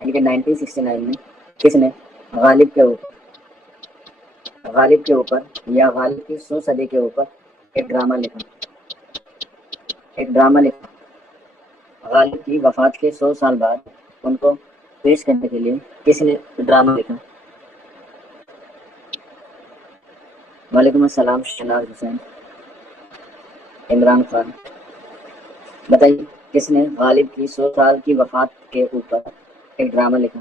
یعنی کہ 1969 میں کس نے غالب کے اوپر یا غالب کی 100 صدی کے اوپر ایک ڈرامہ لکھا۔ غالب کی وفات کے 100 سال بعد ان کو پیش کرنے کے لیے کس نے ڈرامہ لکھا؟ وعلیکم السلام شہناز حسین، عمران خان۔ بتائیے کس نے غالب کی 100 سال کی وفات کے اوپر ایک ڈرامہ لکھا؟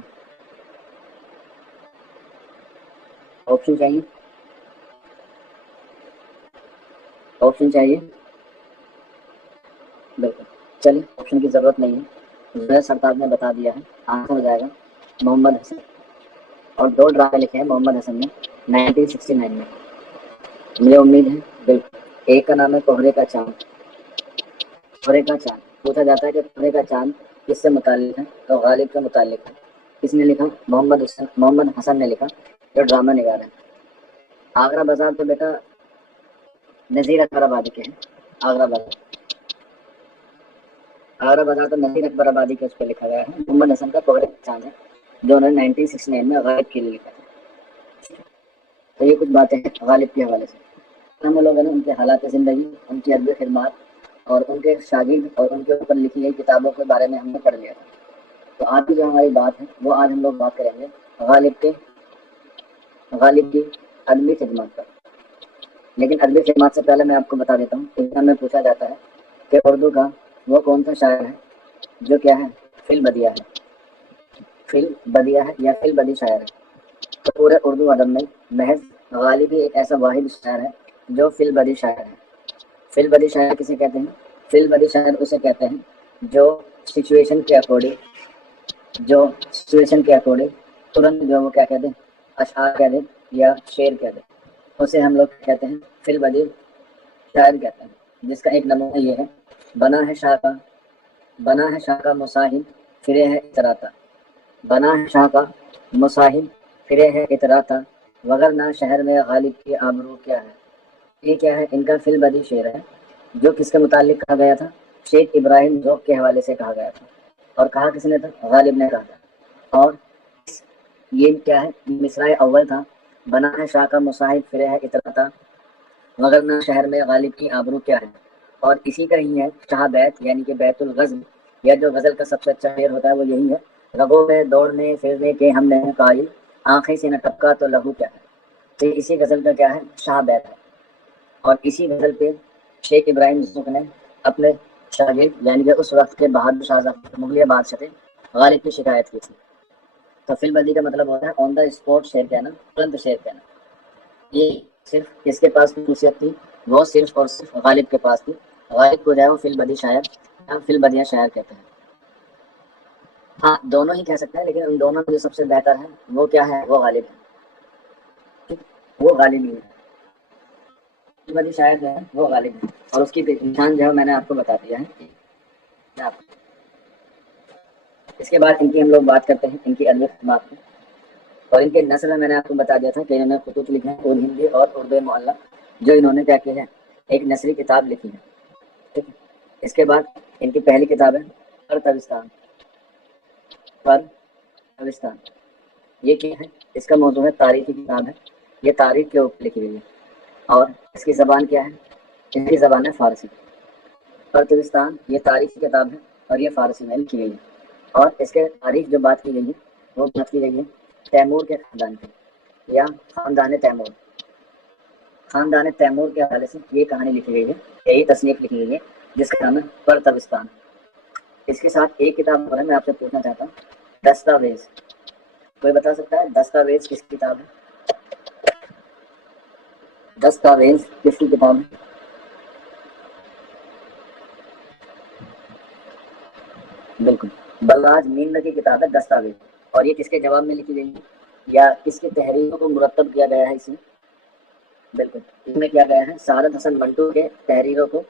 آپشن چاہیے؟ آپشن چاہیے؟ بالکل، چلیے آپشن کی ضرورت نہیں ہے، زبیر سرتاج نے بتا دیا ہے، آنسر ہو جائے گا محمد حسن۔ اور 2 ڈرامے لکھے ہیں محمد حسن نے 1969 میں، مجھے امید ہے بالکل۔ ایک کا نام ہے کوہرے کا چاند۔ کوہرے کا چاند پوچھا جاتا ہے کہ کوہرے کا چاند کس سے متعلق ہے، تو غالب کے متعلق ہے۔ کس نے لکھا؟ محمد حسن نے لکھا، جو ڈرامہ نگار ہے۔ آگرہ بازار تو بیٹا نذیر اکبر آبادی کے ہیں، آگرہ بازار تو نذیر اکبر آبادی کے اس پہ لکھا گیا ہے۔ محمد حسن کا کوہرے کا چاند ہے جو انہوں نے 1969 میں غالب کے لیے لکھا تھا۔ تو یہ کچھ باتیں ہیں غالب کے حوالے سے۔ ہم لوگوں نے ان کے حالات زندگی، ان کی ادبی خدمات اور ان کے شاگرد اور ان کے اوپر لکھی گئی کتابوں کے بارے میں ہم نے پڑھ لیا تھا۔ تو آج کی جو ہماری بات ہے وہ آج ہم لوگ بات کریں گے غالب کی ادبی خدمات پر۔ لیکن ادبی خدمات سے پہلے میں آپ کو بتا دیتا ہوں، ایگزام میں پوچھا جاتا ہے کہ اردو کا وہ کون سا شاعر ہے جو کیا ہے فی البدیہ ہے یا فی البدی شاعر ہے۔ تو پورے اردو ادب میں محض غالب ہی ایک ایسا واحد شاعر ہے جو فی البدی شاعر ہے۔ فی البدی شاعر کسے کہتے ہیں؟ فی البدی شاعر اسے کہتے ہیں جو سچویشن کے اکارڈنگ ترنت جو وہ کیا کہتے ہیں اشعار کہہ دیں یا شعر کہہ دیں، اسے ہم لوگ کہتے ہیں فی البدی شاعر کہتے ہیں۔ جس کا ایک نمونہ یہ ہے، بنا ہے شاہ کا مساہل فرے ہے اتراتا، بنا ہے شاہ کا مساہل فرے ہے اتراتا، وگرنہ شہر میں غالب کی آبرو کیا ہے۔ یہ کیا ہے؟ ان کا فی البدی شعر ہے جو کس کے متعلق کہا گیا تھا؟ شیخ ابراہیم ذوق کے حوالے سے کہا گیا تھا۔ اور کہا کس نے تھا؟ غالب نے کہا تھا۔ اور یہ کیا ہے؟ مصرع اول تھا، بنا ہے شاہ کا مساہل فرے ہے اتراتا، وگرنہ شہر میں غالب کی آبرو کیا ہے۔ اور اسی کا ہی ہے شاہ بیت، یعنی کہ بیت الغزل، یا جو غزل کا سب سے اچھا شعر ہوتا ہے وہ یہی ہے، رگوں میں دوڑنے پھرنے کے ہم نے قائل، آنکھیں سے نہ ٹپکا تو لہو کیا ہے۔ تو اسی غزل کا کیا ہے؟ شاہ بیت ہے۔ اور اسی غزل پہ شیخ ابراہیم ذوق نے اپنے شاگرد یعنی کہ اس وقت کے بہادر شاہ مغلیہ بادشاہ تھے غالب کی شکایت کی تھی۔ تو فی البدی کا مطلب ہوتا ہے آن دا اسپوٹ شعر کہنا، ترنت شعر کہنا۔ یہ صرف کس کے پاس خصوصیت تھی؟ وہ صرف اور صرف غالب کے پاس تھی۔ غالب کو جو ہے وہ فی البدی شاعر یا فی البدیہ شاعر کہتے ہیں۔ ہاں دونوں ہی کہہ سکتے ہیں، لیکن ان دونوں میں جو سب سے بہتر ہے وہ کیا ہے؟ وہ غالب ہے، وہ غالب ہی ہے۔ فی البدی شاعر جو ہے وہ غالب ہے، اور اس کی نشان جو ہے میں نے آپ کو بتا دیا ہے۔ اس کے بعد ان کی ہم لوگ بات کرتے ہیں ان کی ادبی خدمات کی، اور ان کے نثر میں نے آپ کو بتا دیا تھا کہ انہوں نے خطوط لکھے ہیں اور ہندی اور اردو معلق جو انہوں نے کیا کیا ہے ایک نثری کتاب لکھی ہے، ٹھیک ہے۔ اس کے بعد ان کی پہلی کتاب ہے پرتوستان۔ یہ کیا ہے؟ اس کا موضوع ہے تاریخی کتاب ہے، یہ تاریخ کے اوپر لکھی گئی ہے، اور اس کی زبان کیا ہے؟ اس کی زبان ہے فارسی۔ پرتوستان یہ تاریخی کتاب ہے اور یہ فارسی میں لکھی گئی ہے، اور اس کے تاریخ جو بات کی گئی ہے وہ بات کی گئی ہے تیمور کے خاندان کی، یا خاندان تیمور۔ خاندان تیمور کے حوالے سے یہ کہانی لکھی گئی ہے، یہی تصنیف لکھی گئی ہے جس کا نام ہے پرتبستان۔ اس کے ساتھ ایک کتاب اور ہے، میں آپ سے پوچھنا چاہتا ہوں، دستاویز، کوئی بتا سکتا ہے دستاویز کس کی کتاب ہے؟ دستاویز کس کی کتاب ہے؟ بالکل، بلراج میند کی کتاب ہے دستاویز، اور یہ کس کے جواب میں لکھی گئی ہے یا کس کی تحریروں کو مرتب کیا گیا ہے اس میں؟ بالکل، اس میں کیا گیا ہے سعادت حسن منٹو کے تحریروں کو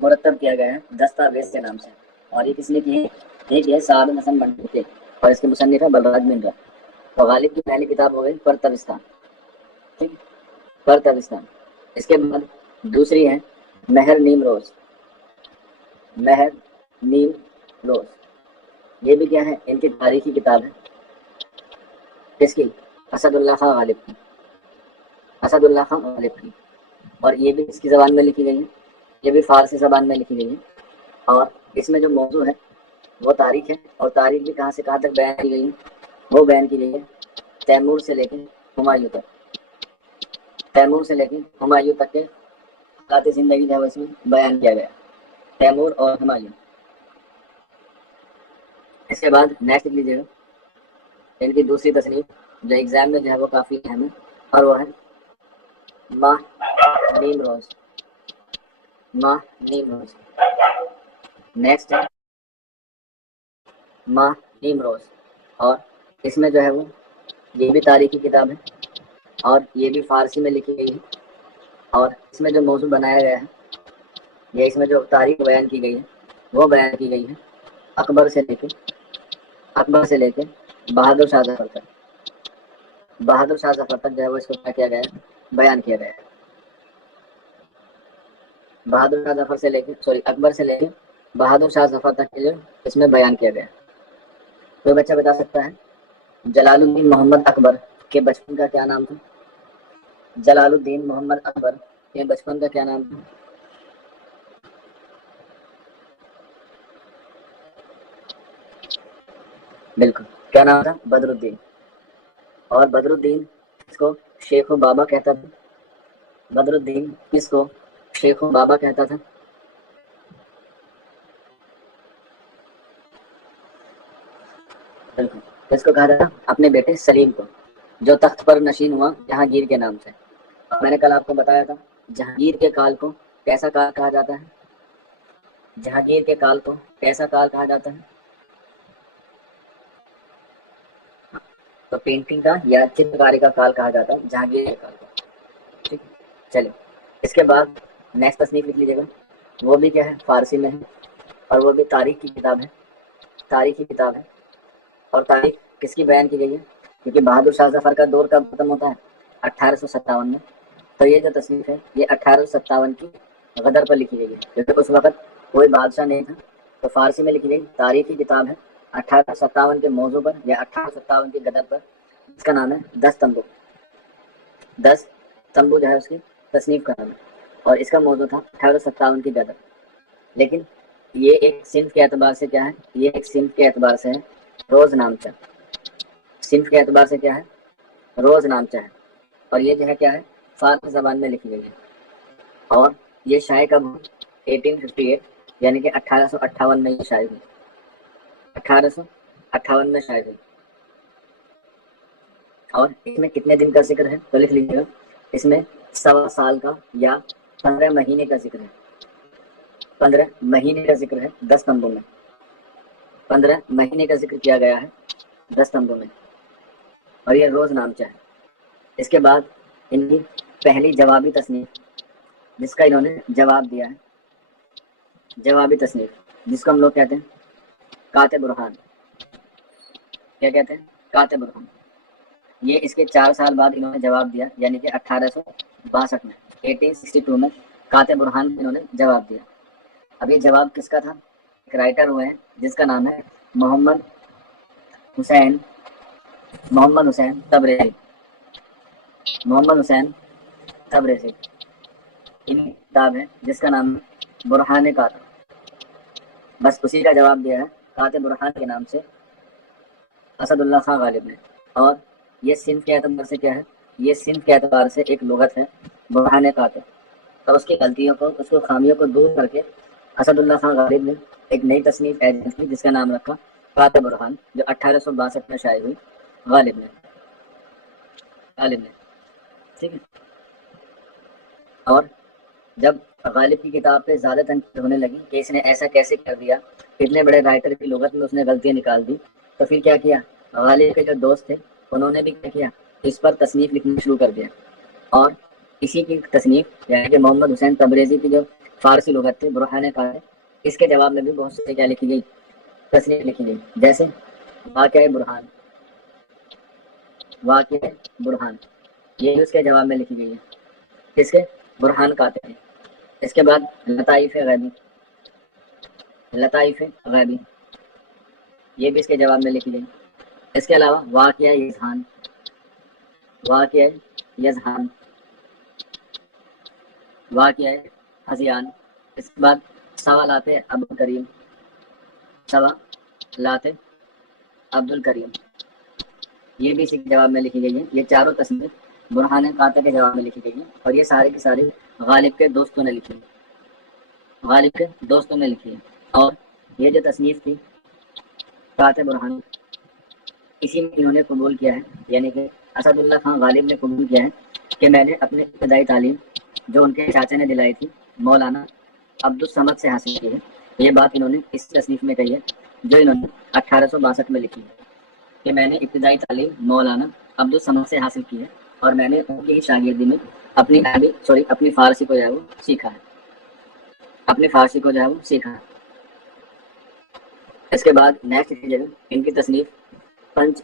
مرتب کیا گیا ہے دستاویز کے نام سے، اور یہ کس نے کی ہے؟ یہ کی ہے سعادت حسن منٹو کے، اور اس کے مصنف ہے بلراج میند۔ تو غالب کی پہلی کتاب ہو گئی پرتبستان، ٹھیک، پرتبستان۔ اس کے بعد دوسری ہے مہر نیم روز، مہر نیم روز، یہ بھی کیا ہے ان کی تاریخی کتاب ہے، کس کی؟ اسد اللہ خان غالب کی، اسد اللہ خان غالب کی، اور یہ بھی اس کی زبان میں لکھی گئی ہے، یہ بھی فارسی زبان میں لکھی گئی ہے، اور اس میں جو موضوع ہے وہ تاریخ ہے، اور تاریخ بھی کہاں سے کہاں تک بیان کی گئی ہے؟ وہ بیان کی گئی ہے تیمور سے لے کے ہمایوں تک، تیمور سے لے کے ہمایوں تک کے حالات زندگی جو ہے اس میں بیان کیا گیا، تیمور اور ہمایوں۔ اس کے بعد نیکسٹ لیجیے گا ان کی دوسری تصنیف جو ایگزام میں جو ہے وہ کافی اہم ہے، اور وہ ہے ماہ نیم روز، ماہ نیم روز۔ نیکسٹ ہے ماہ نیم روز، اور اس میں جو ہے وہ یہ بھی تاریخی کتاب ہے، اور یہ بھی فارسی میں لکھی گئی ہے، اور اس میں جو موضوع بنایا گیا ہے یا اس میں جو تاریخ بیان کی گئی ہے وہ بیان کی گئی ہے اکبر سے لے کے بہادر شاہ ظفر تک، بہادر شاہ ظفر تک جو ہے وہ اس کو کیا کیا گیا ہے؟ بیان کیا گیا ہے۔ بہادر شاہ ظفر سے لے کے اکبر سے لے کے بہادر شاہ ظفر تک کے جو اس میں بیان کیا گیا ہے۔ کوئی بچہ بتا سکتا ہے جلال الدین محمد اکبر کے بچپن کا کیا نام تھا؟ جلال الدین محمد اکبر کے بچپن کا کیا نام تھا؟ بالکل، کیا نام تھا؟ بدر الدین، اور بدر الدین کس کو شیخ و بابا کہتا تھا؟ بدر الدین کس کو شیخ و بابا کہتا تھا؟ بالکل، کس کو کہا تھا؟ اپنے بیٹے سلیم کو، جو تخت پر نشین ہوا جہانگیر کے نام سے۔ میں نے کل آپ کو بتایا تھا جہانگیر کے کال کو کیسا کال کہا جاتا ہے؟ جہانگیر کے کال کو کیسا کال کہا جاتا ہے؟ تو پینٹنگ کا یا چترکاری کا کال کہا جاتا ہے جہانگیر کے کال کو، ٹھیک ہے؟ چلیے اس کے بعد نیکسٹ تصنیف لکھ لیجیے گا، وہ بھی کیا ہے فارسی میں ہے، اور وہ بھی تاریخ کی کتاب ہے، تاریخ کی کتاب ہے، اور تاریخ کس کی بیان کی گئی ہے؟ کیونکہ بہادر شاہ ظفر کا دور کب ختم ہوتا ہے؟ 1857 میں، تو یہ جو تصنیف ہے یہ 1857 کی غدر پر لکھی گئی ہے، کیونکہ اس وقت کوئی بادشاہ نہیں تھا، تو فارسی میں لکھی گئی تاریخی کتاب ہے 1857 کے موضوع پر یا 1857 کی غدر پر، اس کا نام ہے 10 تمبو، 10 تمبو جو ہے اس کی تصنیف کا نام ہے، اور اس کا موضوع تھا 1857 کی غدر۔ لیکن یہ ایک صنف کے اعتبار سے کیا ہے؟ یہ ایک صنف کے اعتبار سے ہے روز نامچہ، صنف کے اعتبار سے کیا ہے؟ روز نامچہ ہے، اور یہ جو ہے کیا ہے فارسی زبان میں لکھی گئی ہے، اور یہ شائع کب ہوئی؟ 1858 یعنی کہ 1858 میں یہ شائع ہوئی، 1858 میں شائع ہوئی، اور اس میں کتنے دن کا ذکر ہے تو لکھ لیجیے گا، اس میں 1.25 سال کا یا 15 مہینے کا ذکر ہے، 15 مہینے کا ذکر ہے 10 تمبوں میں، 15 مہینے کا ذکر کیا گیا ہے 10 تمبوں میں، اور یہ روز نامچہ ہے۔ اس کے بعد ان کی پہلی جوابی تصنیف جس کا انہوں نے جواب دیا ہے، جوابی تصنیف جس کو ہم لوگ کہتے ہیں کاتب برہان، کیا کہتے ہیں؟ کاتب برہان، یہ اس کے 4 سال بعد انہوں نے جواب دیا، یعنی کہ 1862 میں، 1862 میں کاتب برہان انہوں نے جواب دیا۔ اب یہ جواب کس کا تھا؟ ایک رائٹر ہوئے ہیں جس کا نام ہے محمد حسین، محمد حسین تبریزی، محمد حسین تبریزی، ان کی کتاب ہے جس کا نام ہے برہان کاتب، بس اسی کا جواب دیا ہے کاتب برہان کے نام سے اسد اللہ خان غالب نے، اور یہ صنف کے اعتبار سے کیا ہے؟ یہ صنف کے اعتبار سے ایک لغت ہے، برہان قاطع، اور اس کی غلطیوں کو، اس کو خامیوں کو دور کر کے اسد اللہ خان غالب نے ایک نئی تصنیف ایجاد کی جس کا نام رکھا قاطع برہان، جو 1862 میں شائع ہوئی غالب نے ٹھیک ہے۔ اور جب غالب کی کتاب پہ زیادہ تنقید ہونے لگی کہ اس نے ایسا کیسے کر دیا، اتنے بڑے رائٹر کی لغت میں اس نے غلطیاں نکال دی، تو پھر کیا کیا غالب کے جو دوست تھے انہوں نے بھی کیا کیا، اس پر تصنیف لکھنا شروع کر دیا، اور اسی کی تصنیف یعنی کہ محمد حسین تبریزی کی جو فارسی لغت تھی برہان قاطع، اس کے جواب میں بھی بہت سی کیا لکھی گئی، تصنیف لکھی گئی، جیسے واقعہ برہان یہ بھی اس کے جواب میں لکھی گئی ہے، کس کے؟ برہان قاطع ہے۔ اس کے بعد لطائف غیبی یہ بھی اس کے جواب میں لکھی گئی۔ اس کے علاوہ واقعہ یزہان، واقعہ ہذیان، اس کے بعد سوالات عبد الکریم یہ بھی اسی کے جواب میں لکھی گئی ہے۔ یہ چاروں تصنیف برہان قاطع کے جواب میں لکھی گئی ہیں، اور یہ سارے کی ساری غالب کے دوستوں نے لکھی ہے۔ اور یہ جو تصنیف تھی قاطع برہان، اسی میں انہوں نے قبول کیا ہے، یعنی کہ اسد اللہ خان غالب نے قبول کیا ہے کہ میں نے اپنی ابتدائی تعلیم جو ان کے چاچا نے دلائی تھی مولانا عبدالصمد سے حاصل کی ہے۔ یہ بات انہوں نے اس تصنیف میں کہی ہے جو انہوں نے 1862 میں لکھی ہے کہ میں نے ابتدائی تعلیم مولانا عبدالصمد سے حاصل کی ہے، اور میں نے ان کی شاگردی میں اپنی فارسی کو جو ہے وہ سیکھا ہے۔ اس کے بعد نیکسٹ ان کی تصنیف پنچ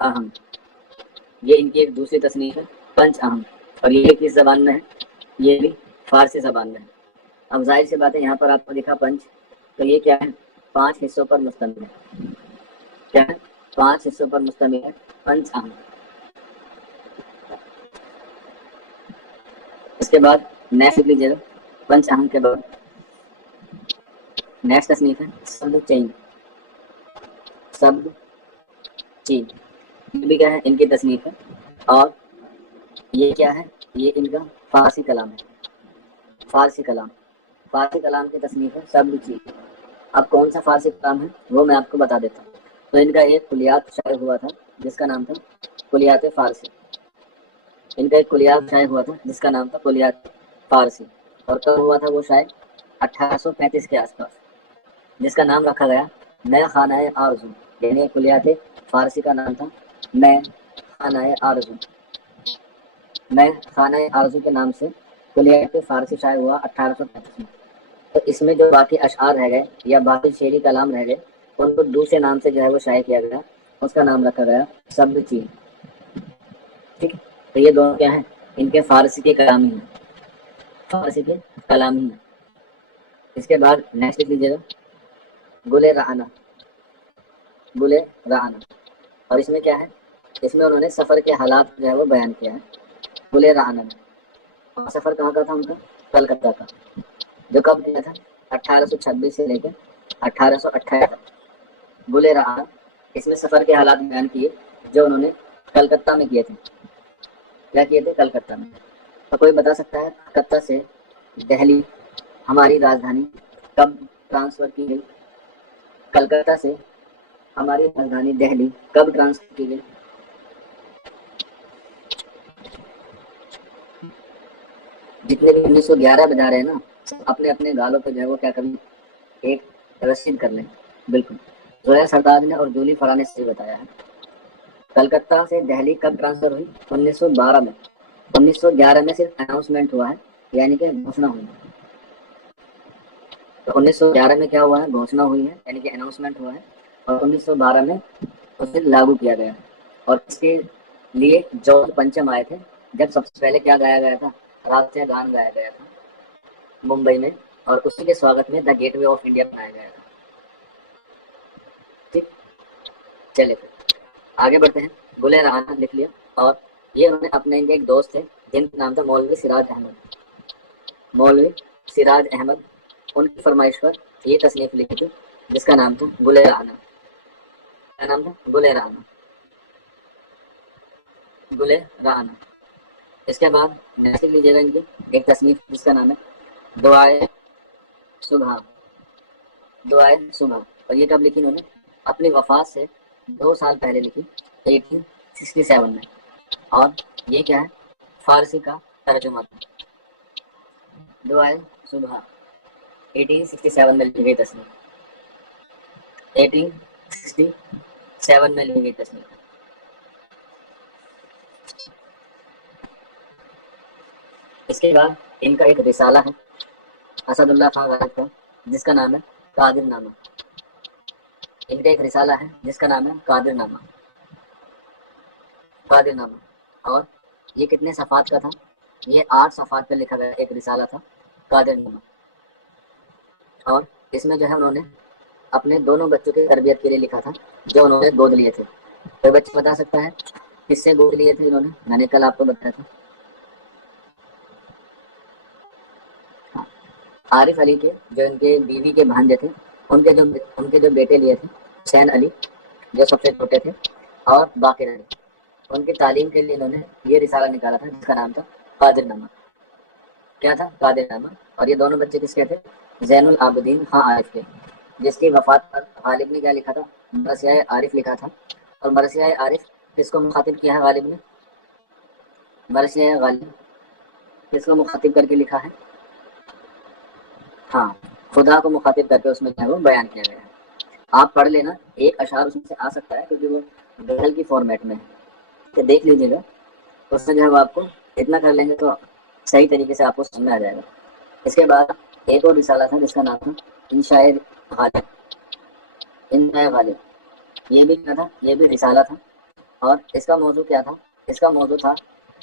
اہم، یہ ان کی ایک دوسری تصنیف ہے پنچ اہم، اور یہ کس زبان میں ہے؟ یہ بھی فارسی زبان میں ہے۔ اب ظاہر سی بات ہے یہاں پر آپ کو دکھا پنچ، تو یہ کیا ہے؟ 5 حصوں پر مشتمل ہے۔ کیا ہے؟ 5 حصوں پر مشتمل ہے پنچ اہم۔ اس کے بعد نیکسٹ لیجیے گا، پنچ اہم کے بعد نیکسٹ تصنیف ہے سبد چین، یہ بھی کیا ہے؟ ان کی تصنیف ہے، اور یہ کیا ہے؟ یہ ان کا فارسی کلام کی تصنیف ہے سبد چین۔ اب کون سا فارسی کلام ہے وہ میں آپ کو بتا دیتا ہوں۔ تو ان کا ایک کلیات شائع ہوا تھا جس کا نام تھا کلیات فارسی، اور کب ہوا تھا وہ؟ شاید 1835 کے آس پاس، جس کا نام رکھا گیا میں خانہ آرزو، یعنی کلیات فارسی کا نام تھا میں خانہ آرزو کے نام سے کلیات فارسی شائع ہوا 1835 میں۔ تو اس میں جو باقی اشعار رہ گئے یا باقی شعری کلام رہ گئے ان کو دوسرے نام سے جو ہے وہ شائع کیا گیا، اس کا نام رکھا گیا سبد چین، ٹھیک ہے۔ تو یہ دونوں کیا ہیں؟ ان کے فارسی کے کلامی ہیں۔ اس کے بعد نیکسٹ لکھ لیجیے گا گلے رعانہ، اور اس میں کیا ہے؟ اس میں انہوں نے سفر کے حالات جو ہے وہ بیان کیا ہے گلے رعانہ میں۔ اور سفر کہاں کا تھا ان کا؟ کلکتہ کا، جو کب کیا تھا؟ 1826 سے لے کے 1858 تک۔ گلے رعانہ، اس میں سفر کے حالات بیان کیے جو انہوں نے کلکتہ میں کیے تھے۔ کیا کیے تھے؟ کلکتہ میں۔ تو کوئی بتا سکتا ہے کلکتہ سے دہلی ہماری راجدھانی کب ٹرانسفر کی گئی؟ کلکتہ سے ہماری راجدھانی دہلی کب ٹرانسفر کی گئی؟ جتنے بھی 1911 بجا رہے ہیں نا، اپنے اپنے گالوں پہ جو ہے وہ کیا کریں، ایک رسید کر لیں۔ بالکل زویا سردار نے اور جولی فرا نے سے بتایا ہے۔ کلکتہ سے دہلی کب ٹرانسفر ہوئی؟ 1912 میں۔ 1911 میں صرف اناؤنسمنٹ ہوا ہے، یعنی کہ گھوشنا ہوئی ہے۔ تو 1911 میں کیا ہوا ہے؟ گھوشنا ہوئی ہے، یعنی کہ اناؤنسمنٹ ہوا ہے، اور 1912 میں اسے لاگو کیا گیا، اور اس کے لیے جارج پنچم آئے تھے جب سب سے پہلے کیا گایا گیا تھا؟ راشٹریہ گان گایا گیا تھا ممبئی میں، اور اسی کے سواگت میں دا گیٹ وے آف انڈیا بنایا گیا تھا۔ ٹھیک، چلے پھر آگے بڑھتے ہیں۔ گلے رعانہ لکھ لیا، اور یہ انہوں نے اپنے ایک دوست تھے جن کا نام تھا مولوی سراج احمد، ان کی فرمائش پر یہ تصنیف لکھی تھی جس کا نام تھا گلے رعانہ۔ کیا نام تھا؟ گلے رعانہ۔ گلے رہنا. اس کے بعد نیکسٹ لیجیے گا ان کی ایک تصنیف جس کا نام ہے دعائے صبح. دعائے صبح. اور یہ کب لکھی انہوں نے؟ اپنی وفات سے 2 سال پہلے لکھی 1867 میں. اور یہ کیا ہے؟ فارسی کا ترجمہ تھا. دعائے صبح 1867 میں لکھی گئی تصنیف. 1867 میں لکھی گئی تصنیف. اس کے بعد ان کا ایک رسالہ ہے اسد اللہ خان غالب کا جس کا نام ہے قادر نامہ. ان کا ایک رسالہ ہے جس کا نام ہے قادر نامہ. قادر نامہ. اور یہ کتنے صفحات کا تھا؟ یہ 8 صفحات پہ لکھا گیا ایک رسالہ تھا قادر نامہ. اور اس میں جو ہے انہوں نے اپنے دونوں بچوں کی تربیت کے لیے لکھا تھا جو انہوں نے گود لیے تھے. کوئی بچہ بتا سکتا ہے کس سے گود لیے تھے انہوں نے؟ میں نے کل آپ کو بتایا تھا. عارف علی کے جو ان کے بیوی کے بھانجے تھے ان کے جو بیٹے لیے تھے حسین علی جو سب سے چھوٹے تھے اور باقر علی. ان کی تعلیم کے لیے انہوں نے یہ رسالہ نکالا تھا جس کا نام تھا قادر نامہ. کیا تھا؟ قادر نامہ. اور یہ دونوں بچے کس کے تھے؟ زین العابدین خان عارف کے جس کی وفات پر غالب نے کیا لکھا تھا؟ مرثیہ عارف لکھا تھا. اور مرثیہ عارف کس کو مخاطب کیا ہے غالب نے؟ مرثیہ غالب کس کو مخاطب کر کے لکھا ہے؟ ہاں خدا کو مخاطب کر کے اس میں جو ہے وہ بیان کیا گیا ہے. آپ پڑھ لینا ایک اشعار اس میں سے آ سکتا ہے کیونکہ وہ غزل کی فارمیٹ میں ہے تو دیکھ لیجیے گا. اس میں جو ہے وہ آپ کو اتنا کر لیں گے تو صحیح طریقے سے آپ کو سمجھ میں آ جائے گا. اس کے بعد ایک اور رسالہ تھا جس کا نام تھا انشاء غالب. انشاء غالب یہ بھی کیا تھا؟ یہ بھی رسالہ تھا. اور اس کا موضوع کیا تھا؟ اس کا موضوع تھا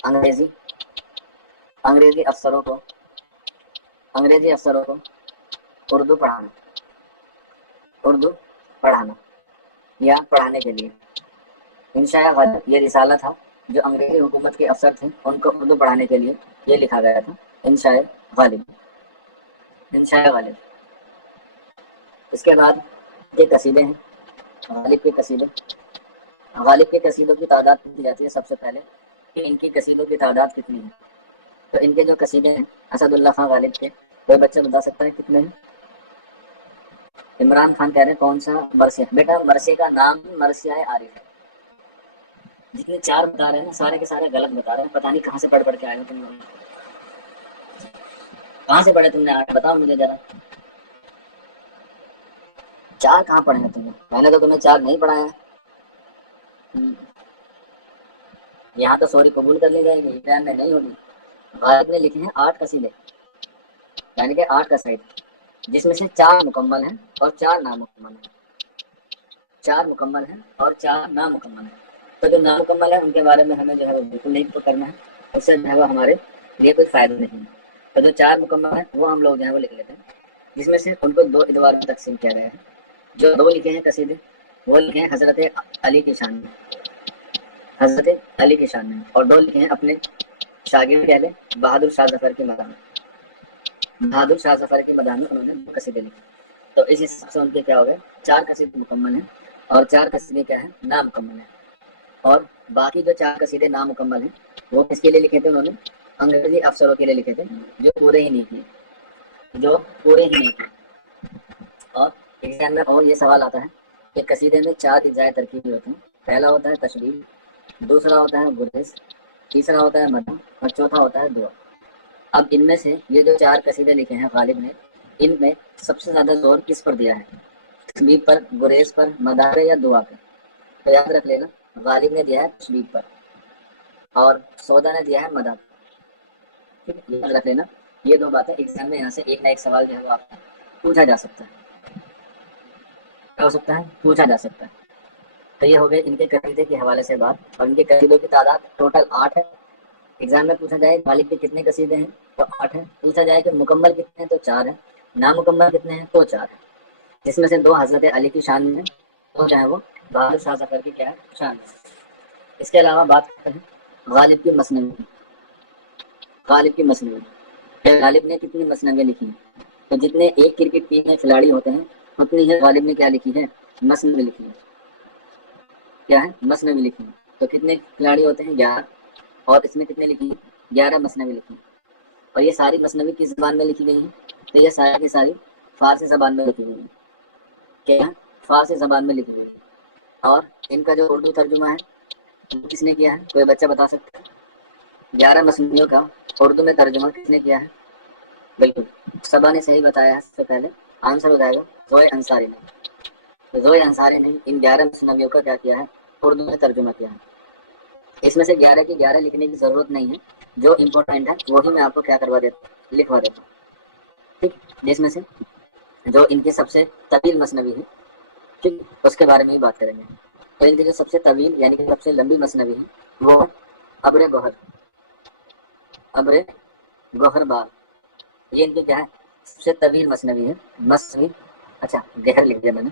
انگریزی افسروں کو اردو پڑھانا یا پڑھانے کے لیے. انشاء غالب یہ رسالہ تھا جو انگریزی حکومت کے افسر تھے ان کو اردو پڑھانے کے لیے یہ لکھا گیا تھا انشاء غالب. انشاء غالب. اس کے بعد کے قصیدے ہیں غالب کے قصیدے. غالب کے قصیدوں کی تعداد پوچھی جاتی ہے سب سے پہلے کہ ان کی قصیدوں کی تعداد کتنی ہے. تو ان کے جو قصیدے ہیں اسد اللہ خان غالب کے کوئی بچہ بتا سکتا ہے کتنے ہیں؟ عمران خان کہہ رہے ہیں کون سا مرثیہ؟ بیٹا مرثیہ کا نام مرثیہ عارف ہے. جتنے 4 بتا رہے ہیں نا سارے کے سارے غلط بتا رہے ہیں. پتہ نہیں کہاں سے پڑھ کے آئے ہو تم لوگ. کہاں سے پڑھے تم نے 8 بتاؤ مجھے ذرا. 4 کہاں پڑھے ہیں تم نے؟ میں نے تو تمہیں 4 نہیں پڑھایا. یہاں تو سوری قبول کر لی جائے گی ایگزام میں نہیں ہوگی. غالب نے لکھے ہیں 8 قصیدے یعنی کہ 8 قصائد جس میں سے 4 مکمل ہیں اور 4 نامکمل ہیں. 4 مکمل ہیں اور 4 نامکمل ہیں. تو جو نامکمل ہیں ان کے بارے میں ہمیں جو ہے وہ بالکل نہیں کرنا ہے. اس سے جو ہے وہ ہمارے لیے کوئی فائدہ نہیں ہے. تو جو 4 مکمل ہیں وہ ہم لوگ جو ہے وہ لکھ لیتے ہیں جس میں سے ان کو 2 ادوار میں تقسیم کیا گیا ہے. جو 2 لکھے ہیں قصیدے وہ لکھے ہیں حضرت علی کی شان میں اور 2 لکھے ہیں اپنے شاگرد کہہ لیں بہادر شاہ ظفر کی مدح میں. انہوں نے قصیدے لکھے. تو اس حساب سے ان کے کیا ہو گئے 4 قصیدے مکمل ہیں اور 4 قصیدے کیا ہیں نامکمل ہیں. اور باقی جو 4 قصیدے نامکمل ہیں وہ کس کے لیے لکھے تھے؟ انہوں نے انگریزی افسروں کے لیے لکھے تھے جو پورے ہی نہیں کیے. اور ایگزام میں اور یہ سوال آتا ہے کہ قصیدے میں 4 اجزائے ترکیبی ہوتے ہیں. پہلا ہوتا ہے تشریح, دوسرا ہوتا ہے گریز, تیسرا ہوتا ہے مدح اور چوتھا ہوتا ہے دعا. اب ان میں سے یہ جو 4 قصیدے لکھے ہیں غالب نے ان میں سب سے زیادہ زور کس پر دیا ہے؟ تشبیہ پر, گریز پر, مدح یا دعا پر؟ تو یاد رکھ لینا غالب نے دیا ہے تشبیہ پر اور سودا نے دیا ہے مدح پر. یاد رکھ لینا یہ 2 باتیں ایگزام میں یہاں سے ایک نہ ایک سوال جو ہے وہ آپ کو پوچھا جا سکتا ہے. کیا ہو سکتا ہے؟ پوچھا جا سکتا ہے. تو یہ ہو گئے ان کے قصیدے کے حوالے سے بات. اور ان کے قصیدوں کی تعداد ٹوٹل 8 ہے. ایگزام میں پوچھا جائے غالب کے کتنے قصیدے ہیں تو 8 ہیں. پوچھا جائے کہ مکمل کتنے ہیں تو 4 ہیں. نامکمل کتنے ہیں تو 4 ہیں جس میں سے 2 حضرت علی کی شان میں تو چاہے وہ بہادر شاہ ظفر کی کیا ہے شان ہے. اس کے علاوہ بات کرتے ہیں غالب کی مثنوی. غالب نے کتنی مثنویاں لکھی ہیں؟ تو جتنے ایک کرکٹ ٹیم میں کھلاڑی ہوتے ہیں اتنی ہی غالب نے کیا لکھی ہے؟ مثنوی لکھی ہے. کیا ہے؟ مثنوی لکھی ہے. تو کتنے کھلاڑی ہوتے ہیں؟ 11. اور اس میں کتنے لکھی 11 مثنوی لکھی، اور یہ ساری مثنوی کس زبان میں لکھی گئی ہیں؟ تو یہ ساری کی ساری فارسی زبان میں لکھی گئی ہیں، کیا فارسی زبان میں لکھی گئی ہے۔ اور ان کا جو اردو ترجمہ ہے وہ کس نے کیا ہے؟ کوئی بچہ بتا سکتا ہے؟ 11 مثنویوں کا اردو میں ترجمہ کس نے کیا ہے؟ بالکل صبا نے صحیح بتایا ہے، سب سے پہلے آنسر بتائے گا زوئے انصاری نے۔ تو زوئے انصاری نے ان 11 مثنویوں کا کیا کیا ہے؟ اردو میں ترجمہ کیا ہے۔ اس میں سے 11 کی 11 لکھنے کی ضرورت نہیں ہے، جو امپورٹنٹ ہے وہی میں آپ کو کیا کروا دیتا ہوں، لکھوا دیتا ہوں، ٹھیک، جس میں سے جو ان کی سب سے طویل مثنوی ہے، ٹھیک، اس کے بارے میں ہی بات کریں گے۔ تو ان کی جو سب سے طویل یعنی کہ سب سے لمبی مثنوی ہے وہ ابر گوہر، ابر گوہر بار، یہ ان کی کیا ہے؟ سب سے طویل مثنوی ہے، مثنوی، اچھا گہر لکھ دیا میں نے،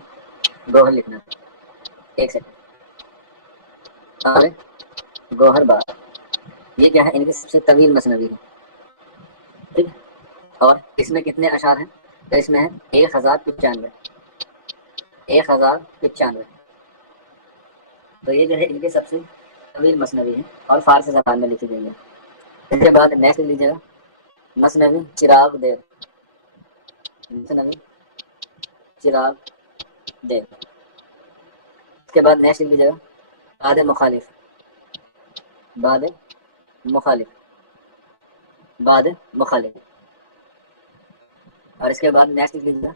گوہر لکھنا، ایک سیکنڈ، ابر گوہر بار، یہ کیا ہے؟ ان کی سب سے طویل مثنوی ہے، ٹھیک، اور اس میں کتنے اشعار ہیں؟ تو اس میں ہے 1095، 1095، تو یہ جو ہے ان کے سب سے طویل مثنوی ہے اور فارسی زبان میں لکھی گئی ہے۔ اس کے بعد نیکسٹ لیجیے گا مثنوی چراغ دیر، مثنوی چراغ دیر، اس کے بعد نیکسٹ لیجیے گا باد مخالف، باد مخالف، باد مخالف، اور اس کے بعد نیکسٹ لیجیے گا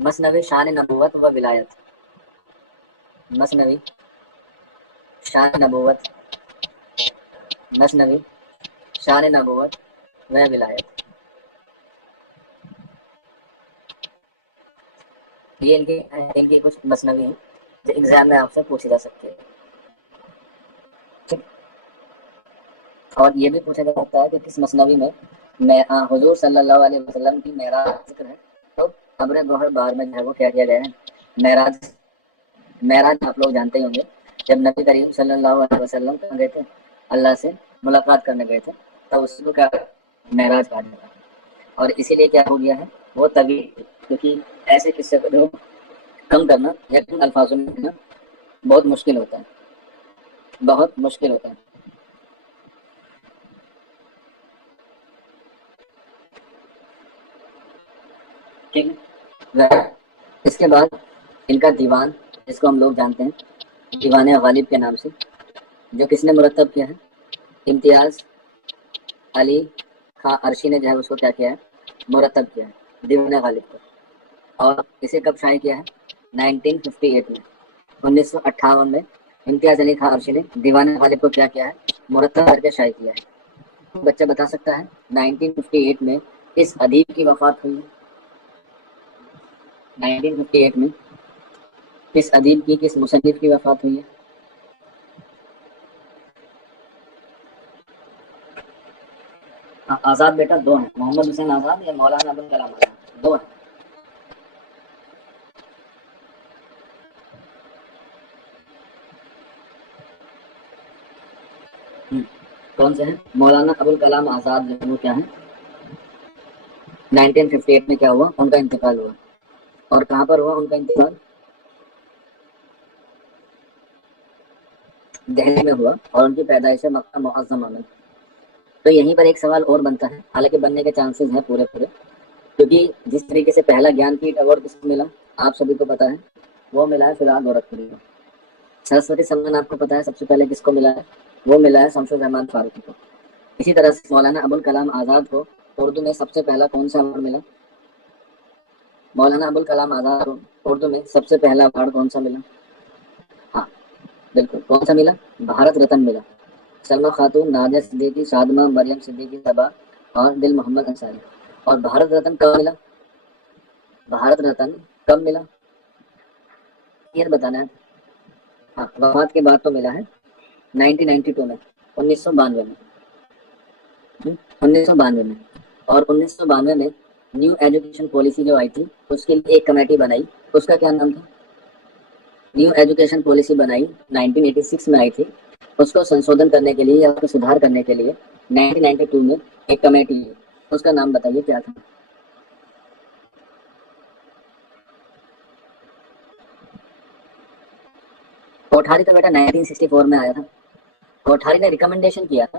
مثنوی شان نبوت و ولایت، مثنوی شان نبوت، مثنوی شان نبوت و ولایت، یہ ان کی کچھ مثنوی ہیں جو ایگزام میں آپ سے پوچھی جا سکتی ہے، ٹھیک، اور یہ بھی پوچھا جا سکتا ہے کہ کس مثنوی میں حضور صلی اللہ علیہ وسلم کی معراج کا ذکر ہے، تو ابر گوہر بار میں جو ہے وہ کیا کیا گیا ہے؟ معراج، معراج آپ لوگ جانتے ہی ہوں گے، جب نبی کریم صلی اللہ علیہ وسلم کہاں گئے تھے؟ اللہ سے ملاقات کرنے گئے تھے، تب اس کو کیا معراج کہا جاتا ہے، اور اسی لیے کیا ہو گیا ہے وہ طویل، کیونکہ ایسے قصے کو جو کم کرنا یا کم الفاظوں میں کہنا بہت مشکل ہوتا ہے، بہت مشکل ہوتا ہے، ٹھیک ہے۔ اس کے بعد ان کا دیوان، جس کو ہم لوگ جانتے ہیں دیوان غالب کے نام سے، جو کس نے مرتب کیا ہے؟ امتیاز علی خاں عرشی نے جو ہے اس کو کیا کیا ہے؟ مرتب کیا ہے دیوان غالب کو، اور اسے کب شائع کیا ہے؟ 1958 میں، 1958 میں امتیاز علی خاں عرشی نے دیوان غالب کو کیا کیا ہے؟ مرتب کر کے شائع کیا ہے۔ بچہ بتا سکتا ہے 1958 میں کس ادیب کی وفات ہوئی ہے؟ 1958 میں کس ادیب کی، کس مصنف کی وفات ہوئی ہے؟ آزاد بیٹا دو ہیں، محمد حسین آزاد یا مولانا ابوالکلام آزاد، دو ہیں۔ کون سے ہیں؟ مولانا ابوالکلام آزاد جو ہے وہ کیا ہے؟ 1958 میں کیا ہوا؟ ان کا انتقال ہوا، اور کہاں پر ہوا ان کا انتقال؟ دہلی میں ہوا، اور ان کی پیدائش ہے مکہ معظمہ میں۔ تو یہیں پر ایک سوال اور بنتا ہے، حالانکہ بننے کے چانسز ہیں پورے پورے، کیونکہ جس طریقے سے پہلا گیان پیٹھ ایوارڈ کس کو ملا آپ سبھی کو پتا ہے، وہ ملا ہے فی الحال گورکھپوری کو۔ سرسوتی سمان آپ کو پتا ہے سب سے پہلے کس کو ملا ہے؟ وہ ملا ہے شمس الرحمان فاروقی کو۔ اسی طرح سے مولانا ابوالکلام آزاد کو اردو میں سب سے پہلا کون سا ایوارڈ ملا؟ مولانا ابوالکلام آزاد کو اردو میں سب سے پہلا ایوارڈ کون سا ملا؟ ہاں بالکل، کون سا ملا؟ بھارت رتن ملا۔ سلما خاتون، نادیہ صدیقی، شادمہ مریم صدیقی صبا اور دل محمد انصاری۔ اور بھارت رتن کب ملا؟ بھارت رتن کب ملا؟ یہ بتانا ہے۔ ہاں وفات کے بعد تو ملا ہے 1992 میں، 1992 میں، 1992 میں، اور 1992 میں نیو ایجوکیشن پالیسی جو آئی تھی اس کے لیے ایک کمیٹی بنائی، اس کا کیا نام تھا؟ نیو ایجوکیشن پالیسی بنائی 1986 میں آئی تھی، اس کو سنشودھن کرنے کے لیے یا اس کو سدھار کرنے کے لیے 1992 میں ایک کمیٹی ہے، اس کا نام بتائیے کیا تھا؟ کوٹھاری کا بیٹا 1964 میں آیا تھا، کوٹھاری نے ریکمنڈیشن کیا تھا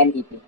NEP,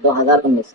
2019।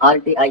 RTI,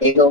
1-2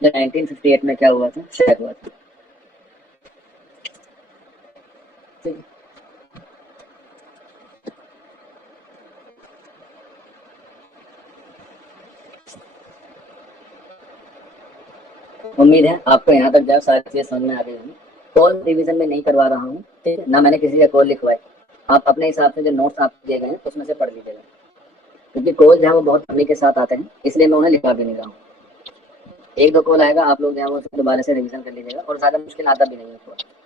جو 1958 میں کیا ہوا تھا، شائع ہوا تھا. امید ہے آپ کو یہاں تک جب ساری چیزیں سمجھ میں آ گئی ہوگی. کال ریویژن میں نہیں کروا رہا ہوں، ٹھیک ہے، نہ میں نے کسی کا کال لکھوائی. آپ اپنے حساب سے جو نوٹس آپ دیے گئے ہیں اس میں سے پڑھ لیجیے گا، کیونکہ کال جو ہے وہ بہت پڑھنے کے ساتھ آتے ہیں، اس لیے میں انہیں لکھوا بھی نہیں رہا ہوں. ایک دو کال آئے گا، آپ لوگ جو ہے وہ دوبارہ سے ریویژن کر لیجیے گا، اور زیادہ مشکل آتا بھی نہیں ہے.